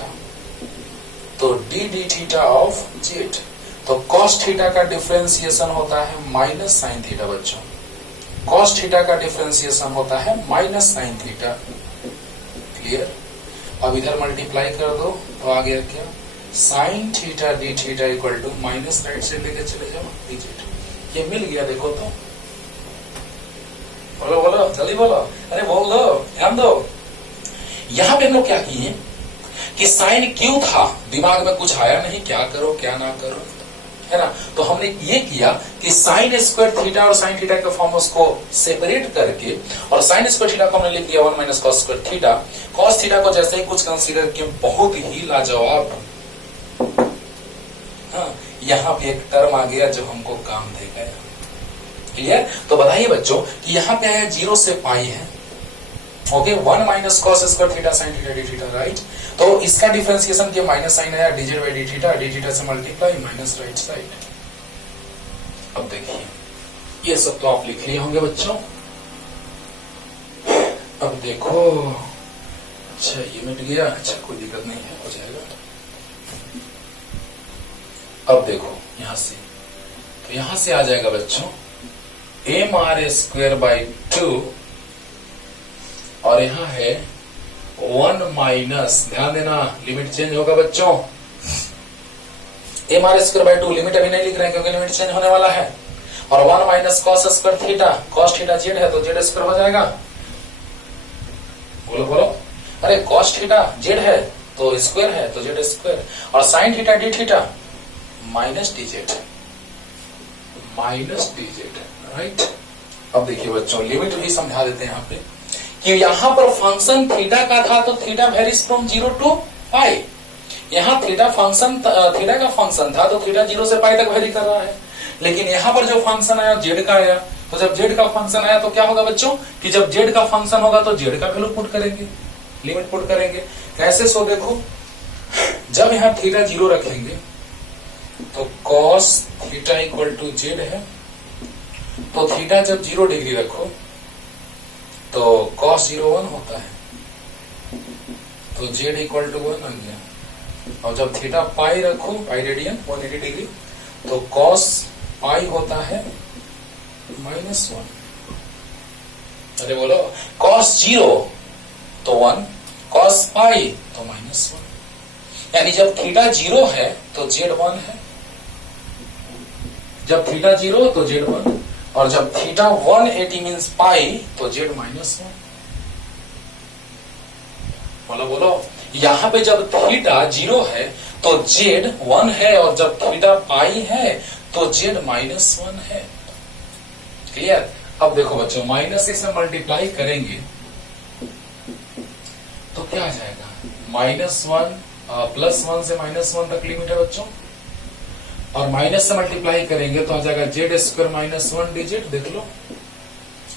तो d d theta of z, तो cos थीटा का डिफरेंशिएशन होता है माइनस साइन थीटा बच्चों, cos थीटा का डिफरेंशिएशन होता है माइनस साइन थीटा, क्लियर। अब इधर मल्टीप्लाई कर दो तो आ गया क्या, sine theta d theta equal to minus right से लेके चले जाओ डी जेड, ये मिल गया। देखो तो बोलो बोलो जल्दी बोलो, अरे बोल दो, ध्यान दो। यहां पे हम लोग क्या किए कि साइन क्यू था, दिमाग में कुछ आया नहीं क्या करो क्या ना करो, है ना। तो हमने ये किया कि साइन स्क्वायर थीटा और साइन थीटा के फॉर्म उसको सेपरेट करके, और साइन स्क्वायर थीटा को हमने लिख दिया 1 minus cos square theta. Cos theta को जैसे ही कुछ कंसीडर किया, बहुत ही लाजवाब, हाँ, यहाँ पे एक टर्म आ गया जो हमको काम देगा। क्लियर। तो बताइए बच्चों कि यहाँ पे आया 0 से पाई है, okay, 1 minus cos square theta sine theta d theta, right. तो इसका डिफरेंशिएशन किया, माइनस साइन आया, डीजेड बाई डी थीटा से मल्टीप्लाई माइनस राइट साइड। अब देखिए ये सब तो आप लिख लिए होंगे बच्चों। अब देखो, अच्छा ये मिट गया, अच्छा कोई दिक्कत नहीं है, हो जाएगा। अब देखो यहां से, तो यहां से आ जाएगा बच्चों एम आर स्क्वायर बाई 2, और यहां है 1 माइनस, ध्यान देना लिमिट चेंज होगा बच्चों, m r square by 2, limit अभी नहीं लिख रहे हैं क्योंकि लिमिट चेंज होने वाला है, और 1 minus cos square theta, cos theta Z है तो जेड स्क्वायर हो जाएगा, बोलो बोलो, अरे कॉस थीटा जेड है तो स्क्वायर है तो जेड स्क्वायर, और sign theta d theta minus DZ, minus DZ, right. अब देखिए बच्चों लिमिट भी समझा देते हैं यहाँ पे कि यहाँ पर फंक्शन थीटा का था तो थीटा वेरीज फ्रॉम 0 टू पाई, यहाँ थीटा फंक्शन, थीटा का फंक्शन था तो थीटा 0 से पाई तक वेरी कर रहा है, लेकिन यहाँ पर जो फंक्शन आया जेड का आया, तो जब जेड का फंक्शन आया तो क्या होगा बच्चों कि जब जेड का फंक्शन होगा तो जेड का वैल्यू पुट करेंगे, लिमिट पुट करेंगे। कैसे, सो देखो जब यहाँ थीटा 0 रखेंगे तो cos theta equal to z है, तो थीटा जब 0 डिग्री रखो तो cos 0 1 होता है, तो z इक्वल टू 1 आ गया, और जब थीटा पाई रखो, पाई रेडियन 180 डिग्री, तो cos पाई होता है -1। अरे बोलो, cos 0 तो 1, cos पाई तो -1, यानी जब थीटा 0 है तो z 1 है, जब थीटा 0 तो z 1, और जब थीटा 180 मीन्स पाई तो z -1। बोलो बोलो, यहां पे जब थीटा 0 है तो z 1 है, और जब थीटा पाई है तो z -1 है। क्लियर। अब देखो बच्चों, माइनस से मल्टीप्लाई करेंगे तो क्या आ जाएगा, -1 +1 से -1 तक लिमिट है बच्चों, और माइनस से मल्टीप्लाई करेंगे तो आ जाएगा जेड स्क्वायर -1 डिजिट, देख लो,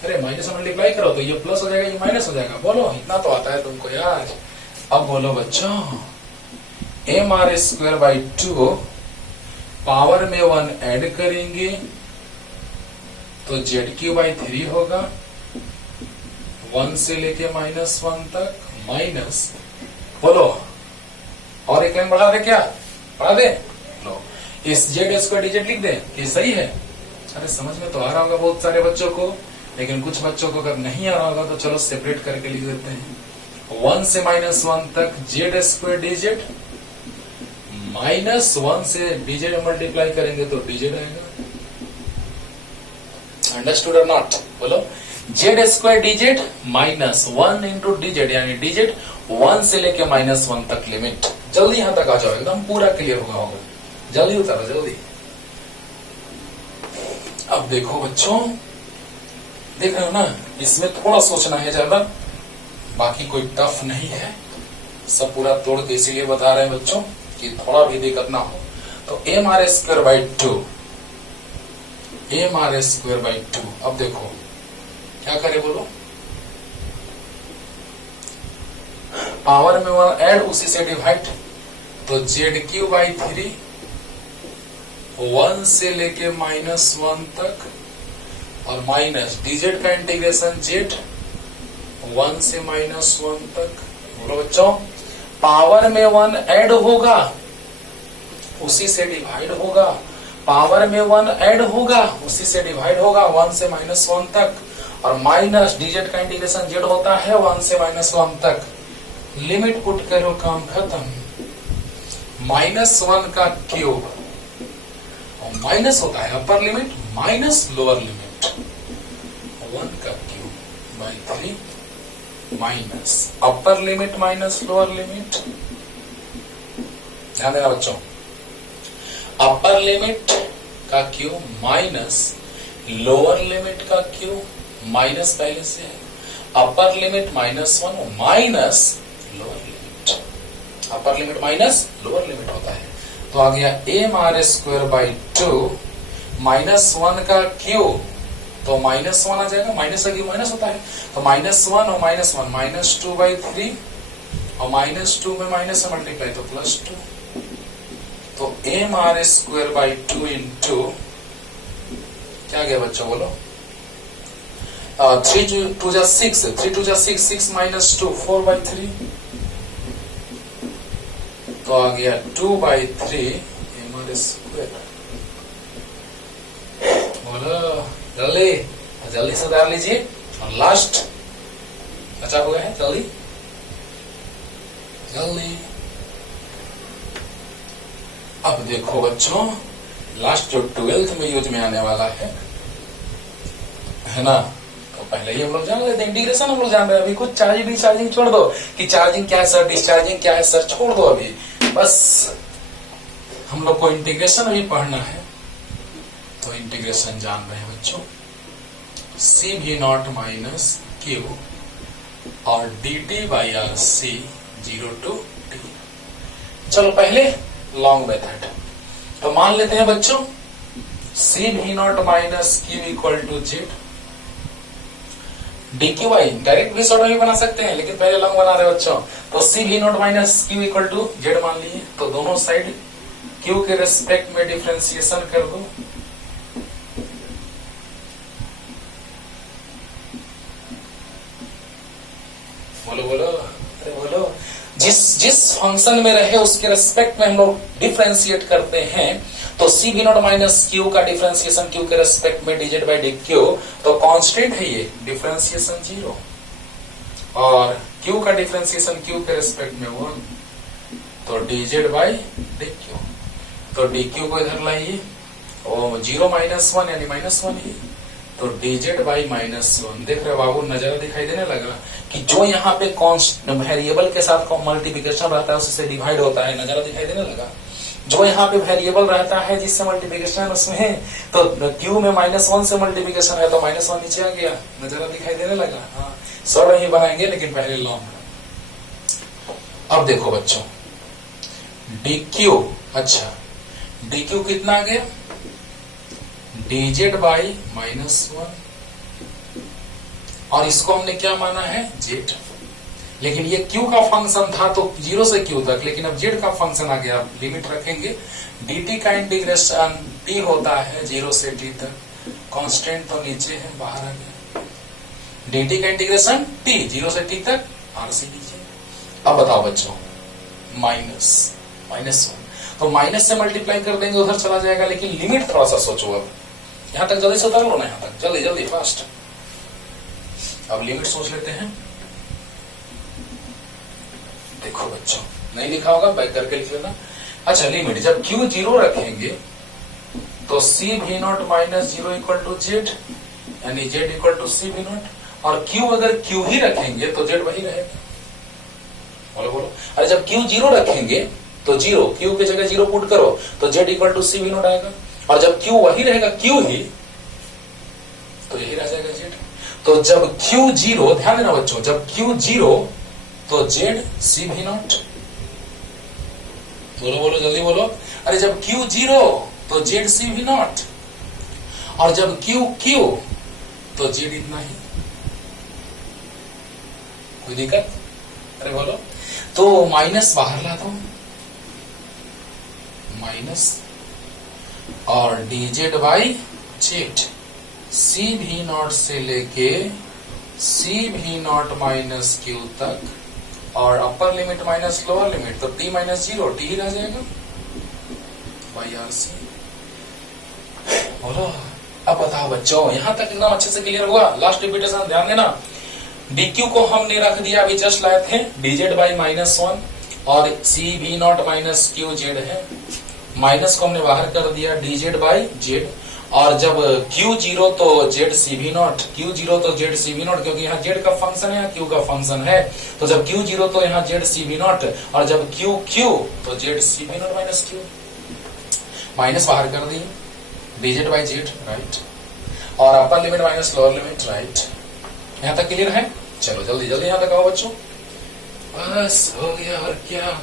अरे माइनस से मल्टीप्लाई करो तो ये प्लस हो जाएगा, ये माइनस हो जाएगा, बोलो इतना तो आता है तुमको यार। अब बोलो बच्चों, m r square by 2 power में 1 ऐड करेंगे तो जेड क्यू बाई 3 होगा, 1 से लेके -1 तक, माइनस, बोलो और एक लाइन बढ़ा दे, क्या बढ़ा दे, लो इस जेड स्क्वायर डिजिट लिख दे कि सही है। अरे समझ में तो आ रहा होगा बहुत सारे बच्चों को, लेकिन कुछ बच्चों को अगर नहीं आ रहा होगा तो चलो सेपरेट करके लिख देते हैं, 1 से -1 तक जेड स्क्वायर डिजिट, -1 से डिजिट मल्टीप्लाई करेंगे तो डिजिट आएगा। अंडरस्टूड और नॉट, बोलो, Z square digit -1 into digit, यानी डिजिट 1 से लेके -1 तक लिमिट। जल्दी यहां तक आ जाओ, एकदम पूरा क्लियर होगा, जल्दी उतारो जल्दी। अब देखो बच्चों, देख रहे हो ना, इसमें थोड़ा सोचना है ज्यादा, बाकी कोई टफ नहीं है, सब पूरा तोड़ के इसीलिए बता रहे हैं बच्चों कि थोड़ा भी दिक्कत ना हो। तो m r square by 2, m r square by 2, अब देखो क्या करे, बोलो, पावर में 1 ऐड, उसी से डिवाइड, तो जेड क्यू बाई 3, 1 से लेके -1 तक, और माइनस डिजिट का इंटीग्रेशन जेड 1 से -1 तक। बोलो बच्चों, पावर में 1 ऐड होगा उसी से डिवाइड होगा, पावर में 1 ऐड होगा उसी से डिवाइड होगा, 1 से -1 तक, और माइनस डिजिट का इंटीग्रेशन जेड होता है 1 से -1 तक। लिमिट पुट करो, काम खत्म। -1 का क्यूब, माइनस होता है अपर लिमिट माइनस लोअर लिमिट, 1 का cube, 3 minus upper limit minus lower limit. ध्यान देना बच्चों, अपर लिमिट का क्यू माइनस लोअर लिमिट का क्यू, माइनस पहले से है, upper limit -1 minus lower limit, upper limit minus lower limit होता है। तो आ गया m²/2 -1 का क्यू, तो -1 आ जाएगा, माइनस का क्यू माइनस होता है, तो -1 और -1 -2/3 और -2 में माइनस से मल्टीप्लाई तो +2, तो m²/2 इंटू क्या गया बच्चों बोलो, 3 2 जा 6, 3 2 जा 6, 6 -2 4/3, तो आ गया 2/3 m²। बोलो जल्दी जल्दी से उतार लीजिए, और लास्ट बचा हुआ है, जल्दी जल्दी। अब देखो बच्चों, लास्ट जो 12th में यूज में आने वाला है ना, तो पहले ही हम लोग जान लेते हैं, इंटीग्रेशन हम लोग जान रहे हैं। अभी कुछ चार्जिंग छोड़ दो कि चार्जिंग क्या है सर, डिस्चार्जिंग क्या है सर, छोड़ दो अभी, बस हम लोग को इंटीग्रेशन अभी पढ़ना है। तो इंटीग्रेशन जान रहे हैं बच्चों, CV0 माइनस Q और dt/RC 0 to t। चलो पहले लॉन्ग मेथड, तो मान लेते हैं बच्चों CV0 minus Q equal to z, dqy direct भी शॉर्ट भी बना सकते हैं, लेकिन पहले लॉन्ग बना रहे बच्चों, तो CV0 minus Q equal to z मान लिए, तो दोनों साइड Q के रेस्पेक्ट में डिफरेंशिएशन कर दो, बोलो बोलो अरे बोलो, जिस फंक्शन में रहे उसके रेस्पेक्ट में हम लोग डिफरेंशिएट करते हैं, तो CV0 माइनस Q का डिफरेंशिएशन Q के रेस्पेक्ट में dz/dq, तो कांस्टेंट है ये, डिफरेंशिएशन 0, और Q का डिफरेंशिएशन Q के रेस्पेक्ट में 1, तो dz/dq, तो dq को इधर लाइए, और 0 -1 यानी -1 ही, तो dz/-1। देख रहे हो बाबू, नजर दिखाई देने लगा कि जो यहाँ पे वेरिएबल के साथ मल्टीप्लिकेशन रहता है उससे डिवाइड होता है, नजर दिखाई देने लगा। जो यहाँ पे वेरिएबल रहता है जिससे मल्टीप्लिकेशन उसमें, तो q में -1 से मल्टीप्लिकेशन है, तो -1 नीचे आ गया, नजर दिखाई देने लगा। हाँ, सर ही बनाएंगे, लेकिन पहले लॉन्ग। अब देखो बच्चों, dq, अच्छा dq कितना आ गया, dz/-1, और इसको हमने क्या माना है, z, लेकिन ये q का फंक्शन था तो 0 से q तक, लेकिन अब z का फंक्शन आ गया, लिमिट रखेंगे, dt का इंटीग्रेशन t होता है 0 से t तक, कांस्टेंट तो नीचे है, बाहर आ गया, dt का इंटीग्रेशन t 0 से t तक, RC नीचे। अब बताओ बच्चों, -1, तो माइनस से मल्टीप्लाई कर देंगे, उधर चला जाएगा, लेकिन लिमिट थोड़ा सा सोचो, अब यहां तक जल्दी से उतार लो ना, यहां तक जल्दी जल्दी फास्ट। अब लिमिट सोच लेते हैं, देखो बच्चों, नहीं लिखा होगा बैक करके लिख लेना। अच्छा, लिमिट जब q 0 रखेंगे तो CV0 minus 0 equal to z, यानी z इक्वल टू CV0, और q अगर q ही रखेंगे तो z वही रहेगा, बोलो बोलो। अरे जब q 0 रखेंगे तो 0, q की जगह 0 पुट करो तो z इक्वल टू CV0 आएगा, और जब q वही रहेगा q ही, तो यही रह जाएगा z। तो जब q 0, ध्यान देना बच्चों, जब q 0 तो z CV0, बोलो बोलो जल्दी बोलो। अरे जब q 0 तो z CV0, और जब q तो z इतना ही, कोई दिक्कत, अरे बोलो। तो माइनस बाहर ला दो, माइनस, और dz/z CV0 से लेके CV0 माइनस q तक, और अपर लिमिट माइनस लोअर लिमिट, तो t माइनस 0, t ही रह जाएगा RC। बोलो, अब बताओ बच्चों, यहां तक एकदम अच्छे से क्लियर हुआ? लास्ट रिपीटेशन ध्यान देना, dq को हमने रख दिया, अभी जस्ट लाए थे dz/-1, और CV0 माइनस q z है, माइनस को हमने बाहर कर दिया dz/z, और जब Q0 तो ZCV0, Q0 तो ZCV0, क्योंकि यहाँ Z का फंक्शन है, Q का फंक्शन है, तो जब Q0 तो यहाँ ZCV0, और जब QQ तो ZCV0 माइनस Q, माइनस बाहर कर दिए, dz बाई z, राइट, और अपर limit minus lower limit, right. यहाँ तक क्लियर है? चलो जल्दी जल्दी यहाँ तक आओ बच्चों, बस हो गया। और क्या,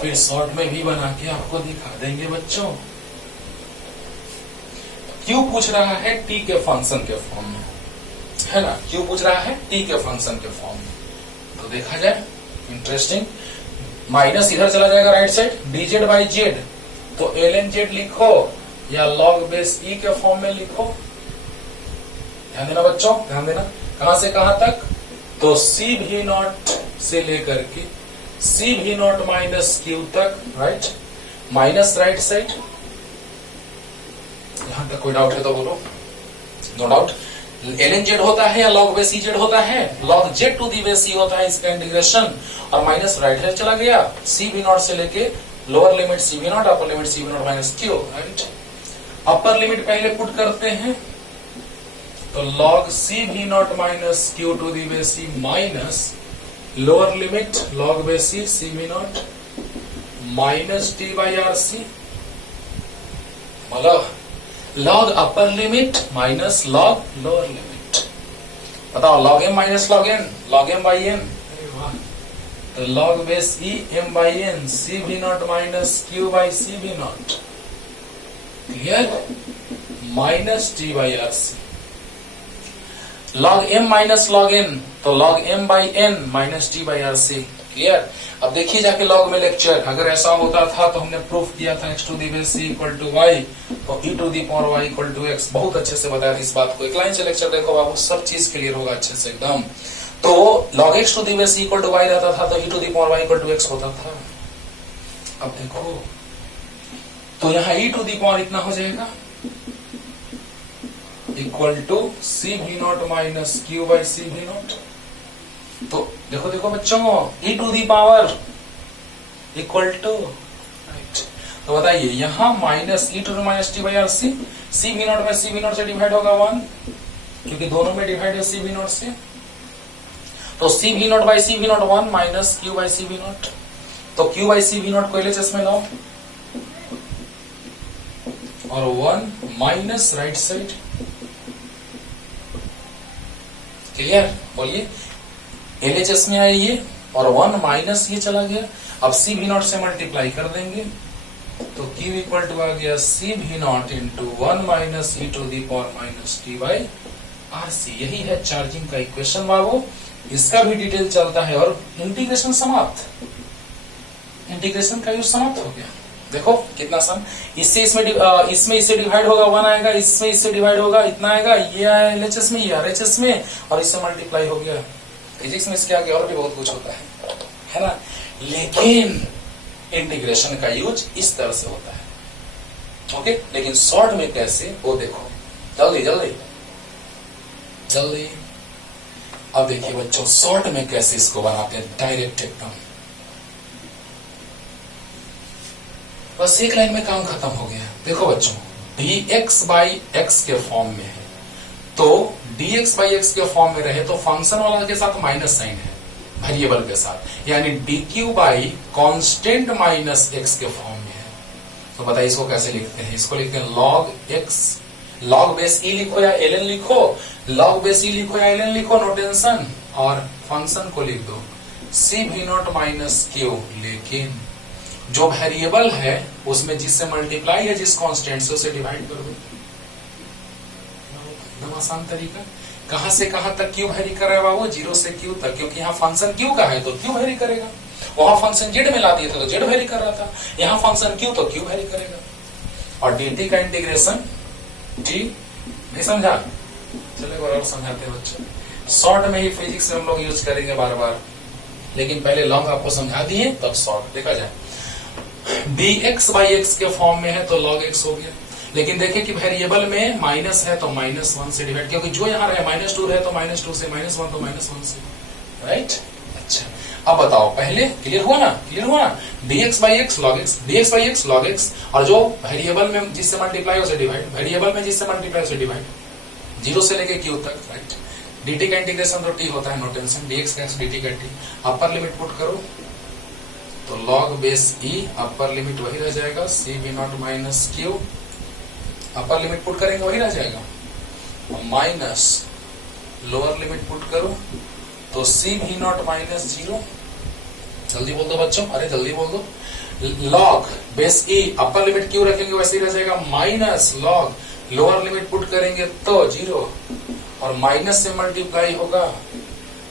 फिर शॉर्ट में भी बना के आपको दिखा देंगे बच्चों। क्यू पूछ रहा है टी के फंक्शन के फॉर्म में, है ना, क्यू पूछ रहा है टी के फंक्शन के फॉर्म में, तो देखा जाए, इंटरेस्टिंग। माइनस इधर चला जाएगा right side, dz by z, तो ln z लिखो या log बेस e के फॉर्म में लिखो। ध्यान देना बच्चों, ध्यान देना। कहां से कहां तक? तो CV0 से लेकर के CV0 माइनस क्यू तक, राइट, माइनस राइट साइड। यहां तक कोई डाउट है तो बोलो, नो डाउट। ln z होता है या log बेस z होता है, log z to the base e होता है इसका इंटीग्रेशन, और माइनस राइट हैंड चला गया, CV0 से लेके lower limit CV0, upper limit CV0 minus q, right. Upper limit पहले पुट करते हैं, तो log CV0 minus q to the base e minus lower limit log base e CV0 minus t by RC, मतलब log upper limit minus log lower limit. बताओ, log m minus log n, log m by n, तो log base e m by n, CV0 minus q by CV0, clear, minus t by RC। log m minus log n, तो log m by n minus t by RC, clear. अब देखिए जाके लॉग में लेक्चर, अगर ऐसा होता था तो हमने प्रूफ किया था x to the base c equal to y, तो e to the power y equal to x, बहुत अच्छे से बताया था इस बात को। एक लाइन से लेक्चर देखो बाबू, सब चीज क्लियर होगा अच्छे से एकदम। तो log x to the base c equal to y रहता था, तो e to the power y equal to x होता था। अब देखो, तो यहाँ e टू दी पावर इतना हो जाएगा, equal to CV0 minus q by CV0। तो देखो देखो बच्चों, e to the power equal to, right, तो बताइए यहाँ minus e to the minus t by RC, CV0 में CV0 से डिवाइड होगा 1, क्योंकि दोनों में डिवाइड है CV0 से, तो CV0 by CV0 1 minus q by CV0, तो q बाई CV0 को LHS में लाओ, और 1 माइनस राइट साइड, क्लियर, बोलिए। LHS में आए ये, और 1 माइनस ये चला गया। अब CV0 से मल्टीप्लाई कर देंगे, तो Q इक्वल टू आ गया CV0 into 1 minus e to the power minus t by RC। यही है चार्जिंग का इक्वेशन बाबू, इसका भी डिटेल चलता है, और इंटीग्रेशन समाप्त, इंटीग्रेशन का यूज समाप्त हो गया। देखो कितना सन, इससे इसमें इससे डिवाइड होगा 1 आएगा, इसमें इससे डिवाइड होगा इतना आएगा, ये आया LHS में, ये RHS में, और इससे मल्टीप्लाई हो गया। फिजिक्स में इसके आगे और भी बहुत कुछ होता है ना, लेकिन इंटीग्रेशन का यूज इस तरह से होता है, ओके। लेकिन शॉर्ट में कैसे, वो देखो, जल्दी जल्दी जल्दी। अब देखिए बच्चों, शॉर्ट में कैसे इसको बनाते हैं, डायरेक्ट एकदम, बस एक लाइन में काम खत्म हो गया। देखो बच्चों, dx बाई x के फॉर्म में है, तो dx बाई x के फॉर्म में रहे तो फंक्शन वाला के साथ माइनस साइन है, वेरिएबल के साथ, यानी dq by constant minus x के फॉर्म में है। तो बताइए इसको कैसे लिखते हैं, इसको लिखते हैं log x, log base e लिखो या ln लिखो, log बेस e लिखो या ln लिखो, नो टेंशन, और फंक्शन को लिख दो CV0 माइनस q, लेकिन जो वेरिएबल है उसमें जिससे मल्टीप्लाई है, जिस कांस्टेंट से, उसे डिवाइड कर दो। एकदम आसान तरीका। कहां से कहां तक क्यू वेरी कर रहा है बाबू, 0 से क्यू तक, क्योंकि यहाँ फंक्शन क्यू का है तो क्यू वेरी करेगा। वहां फंक्शन जेड में ला दिए थे तो जेड वेरी कर रहा था, यहाँ फंक्शन क्यू तो क्यू वेरी करेगा। और dt का इंटीग्रेशन t, नहीं समझा, चलो और समझाते बच्चों, शॉर्ट में ही फिजिक्स में हम लोग यूज करेंगे बार बार, लेकिन पहले लॉन्ग आपको समझा दिए तब शॉर्ट। देखा जाए, dx बाई x के फॉर्म में है तो log x हो गया, लेकिन देखिए कि वेरिएबल में माइनस है तो -1 से डिवाइड, क्योंकि जो यहाँ रहे -2 है तो -2 से, -1 तो -1 से, राइट। अच्छा, अब बताओ, पहले क्लियर हुआ ना, क्लियर हुआ ना, dx by x log x, dx by x log x, और जो वेरिएबल में जिससे मल्टीप्लाई उसे डिवाइड, वेरिएबल में जिससे मल्टीप्लाई उसे डिवाइड, जीरो से लेके क्यू तक, राइट। dt का इंटीग्रेशन तो t होता है, नो टेंशन, dx का dt का t, अपर लिमिट पुट करो तो log base e, upper limit वही रह जाएगा c v not minus Q, upper limit put करेंगे वही रह जाएगा, माइनस लोअर लिमिट पुट करो तो सी भी नॉट माइनस जीरो, जल्दी बोल दो बच्चों, अरे जल्दी बोल दो, log base e, upper limit Q रखेंगे वैसे ही रह जाएगा, minus log, lower limit put करेंगे तो जीरो, और माइनस से मल्टीप्लाई होगा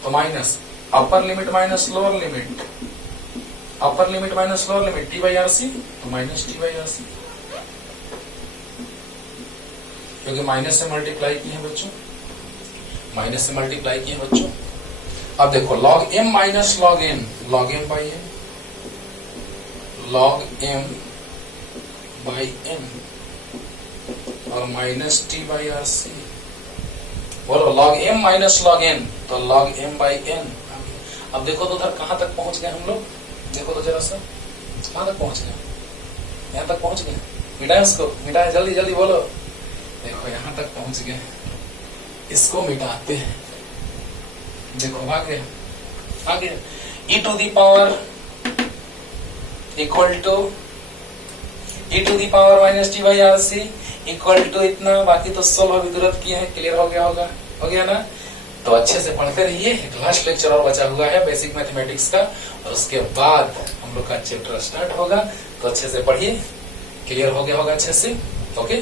तो minus, upper limit minus lower limit, upper limit minus lower limit, t by are C, तो minus t by are C, क्योंकि माइनस से मल्टीप्लाई किए हैं बच्चों, माइनस से मल्टीप्लाई किए हैं बच्चों। अब देखो log m minus log n, log m by n, log m by n और minus t by are c, बोलो log m minus log n, तो log m बाई n। अब देखो तो उधर कहां तक पहुंच गए हम लोग, देखो तो जरा सा, कहां तक पहुंच गए, यहां तक पहुंच गए, मिटाए उसको, मिटाए जल्दी जल्दी बोलो, देखो यहां तक पहुंच गए, इसको मिटाते हैं, देखो आ गया, आ गया, e to the power equal to e to the power minus t by are c equal to इतना, बाकी तो सोल्व अभी तुरंत किए हैं, क्लियर हो गया होगा, हो गया ना। तो अच्छे से पढ़ते रहिए, एक लास्ट लेक्चर और बचा हुआ है बेसिक मैथमेटिक्स का, और उसके बाद हम लोग का चैप्टर स्टार्ट होगा, तो अच्छे से पढ़िए, क्लियर हो गया होगा अच्छे से, ओके।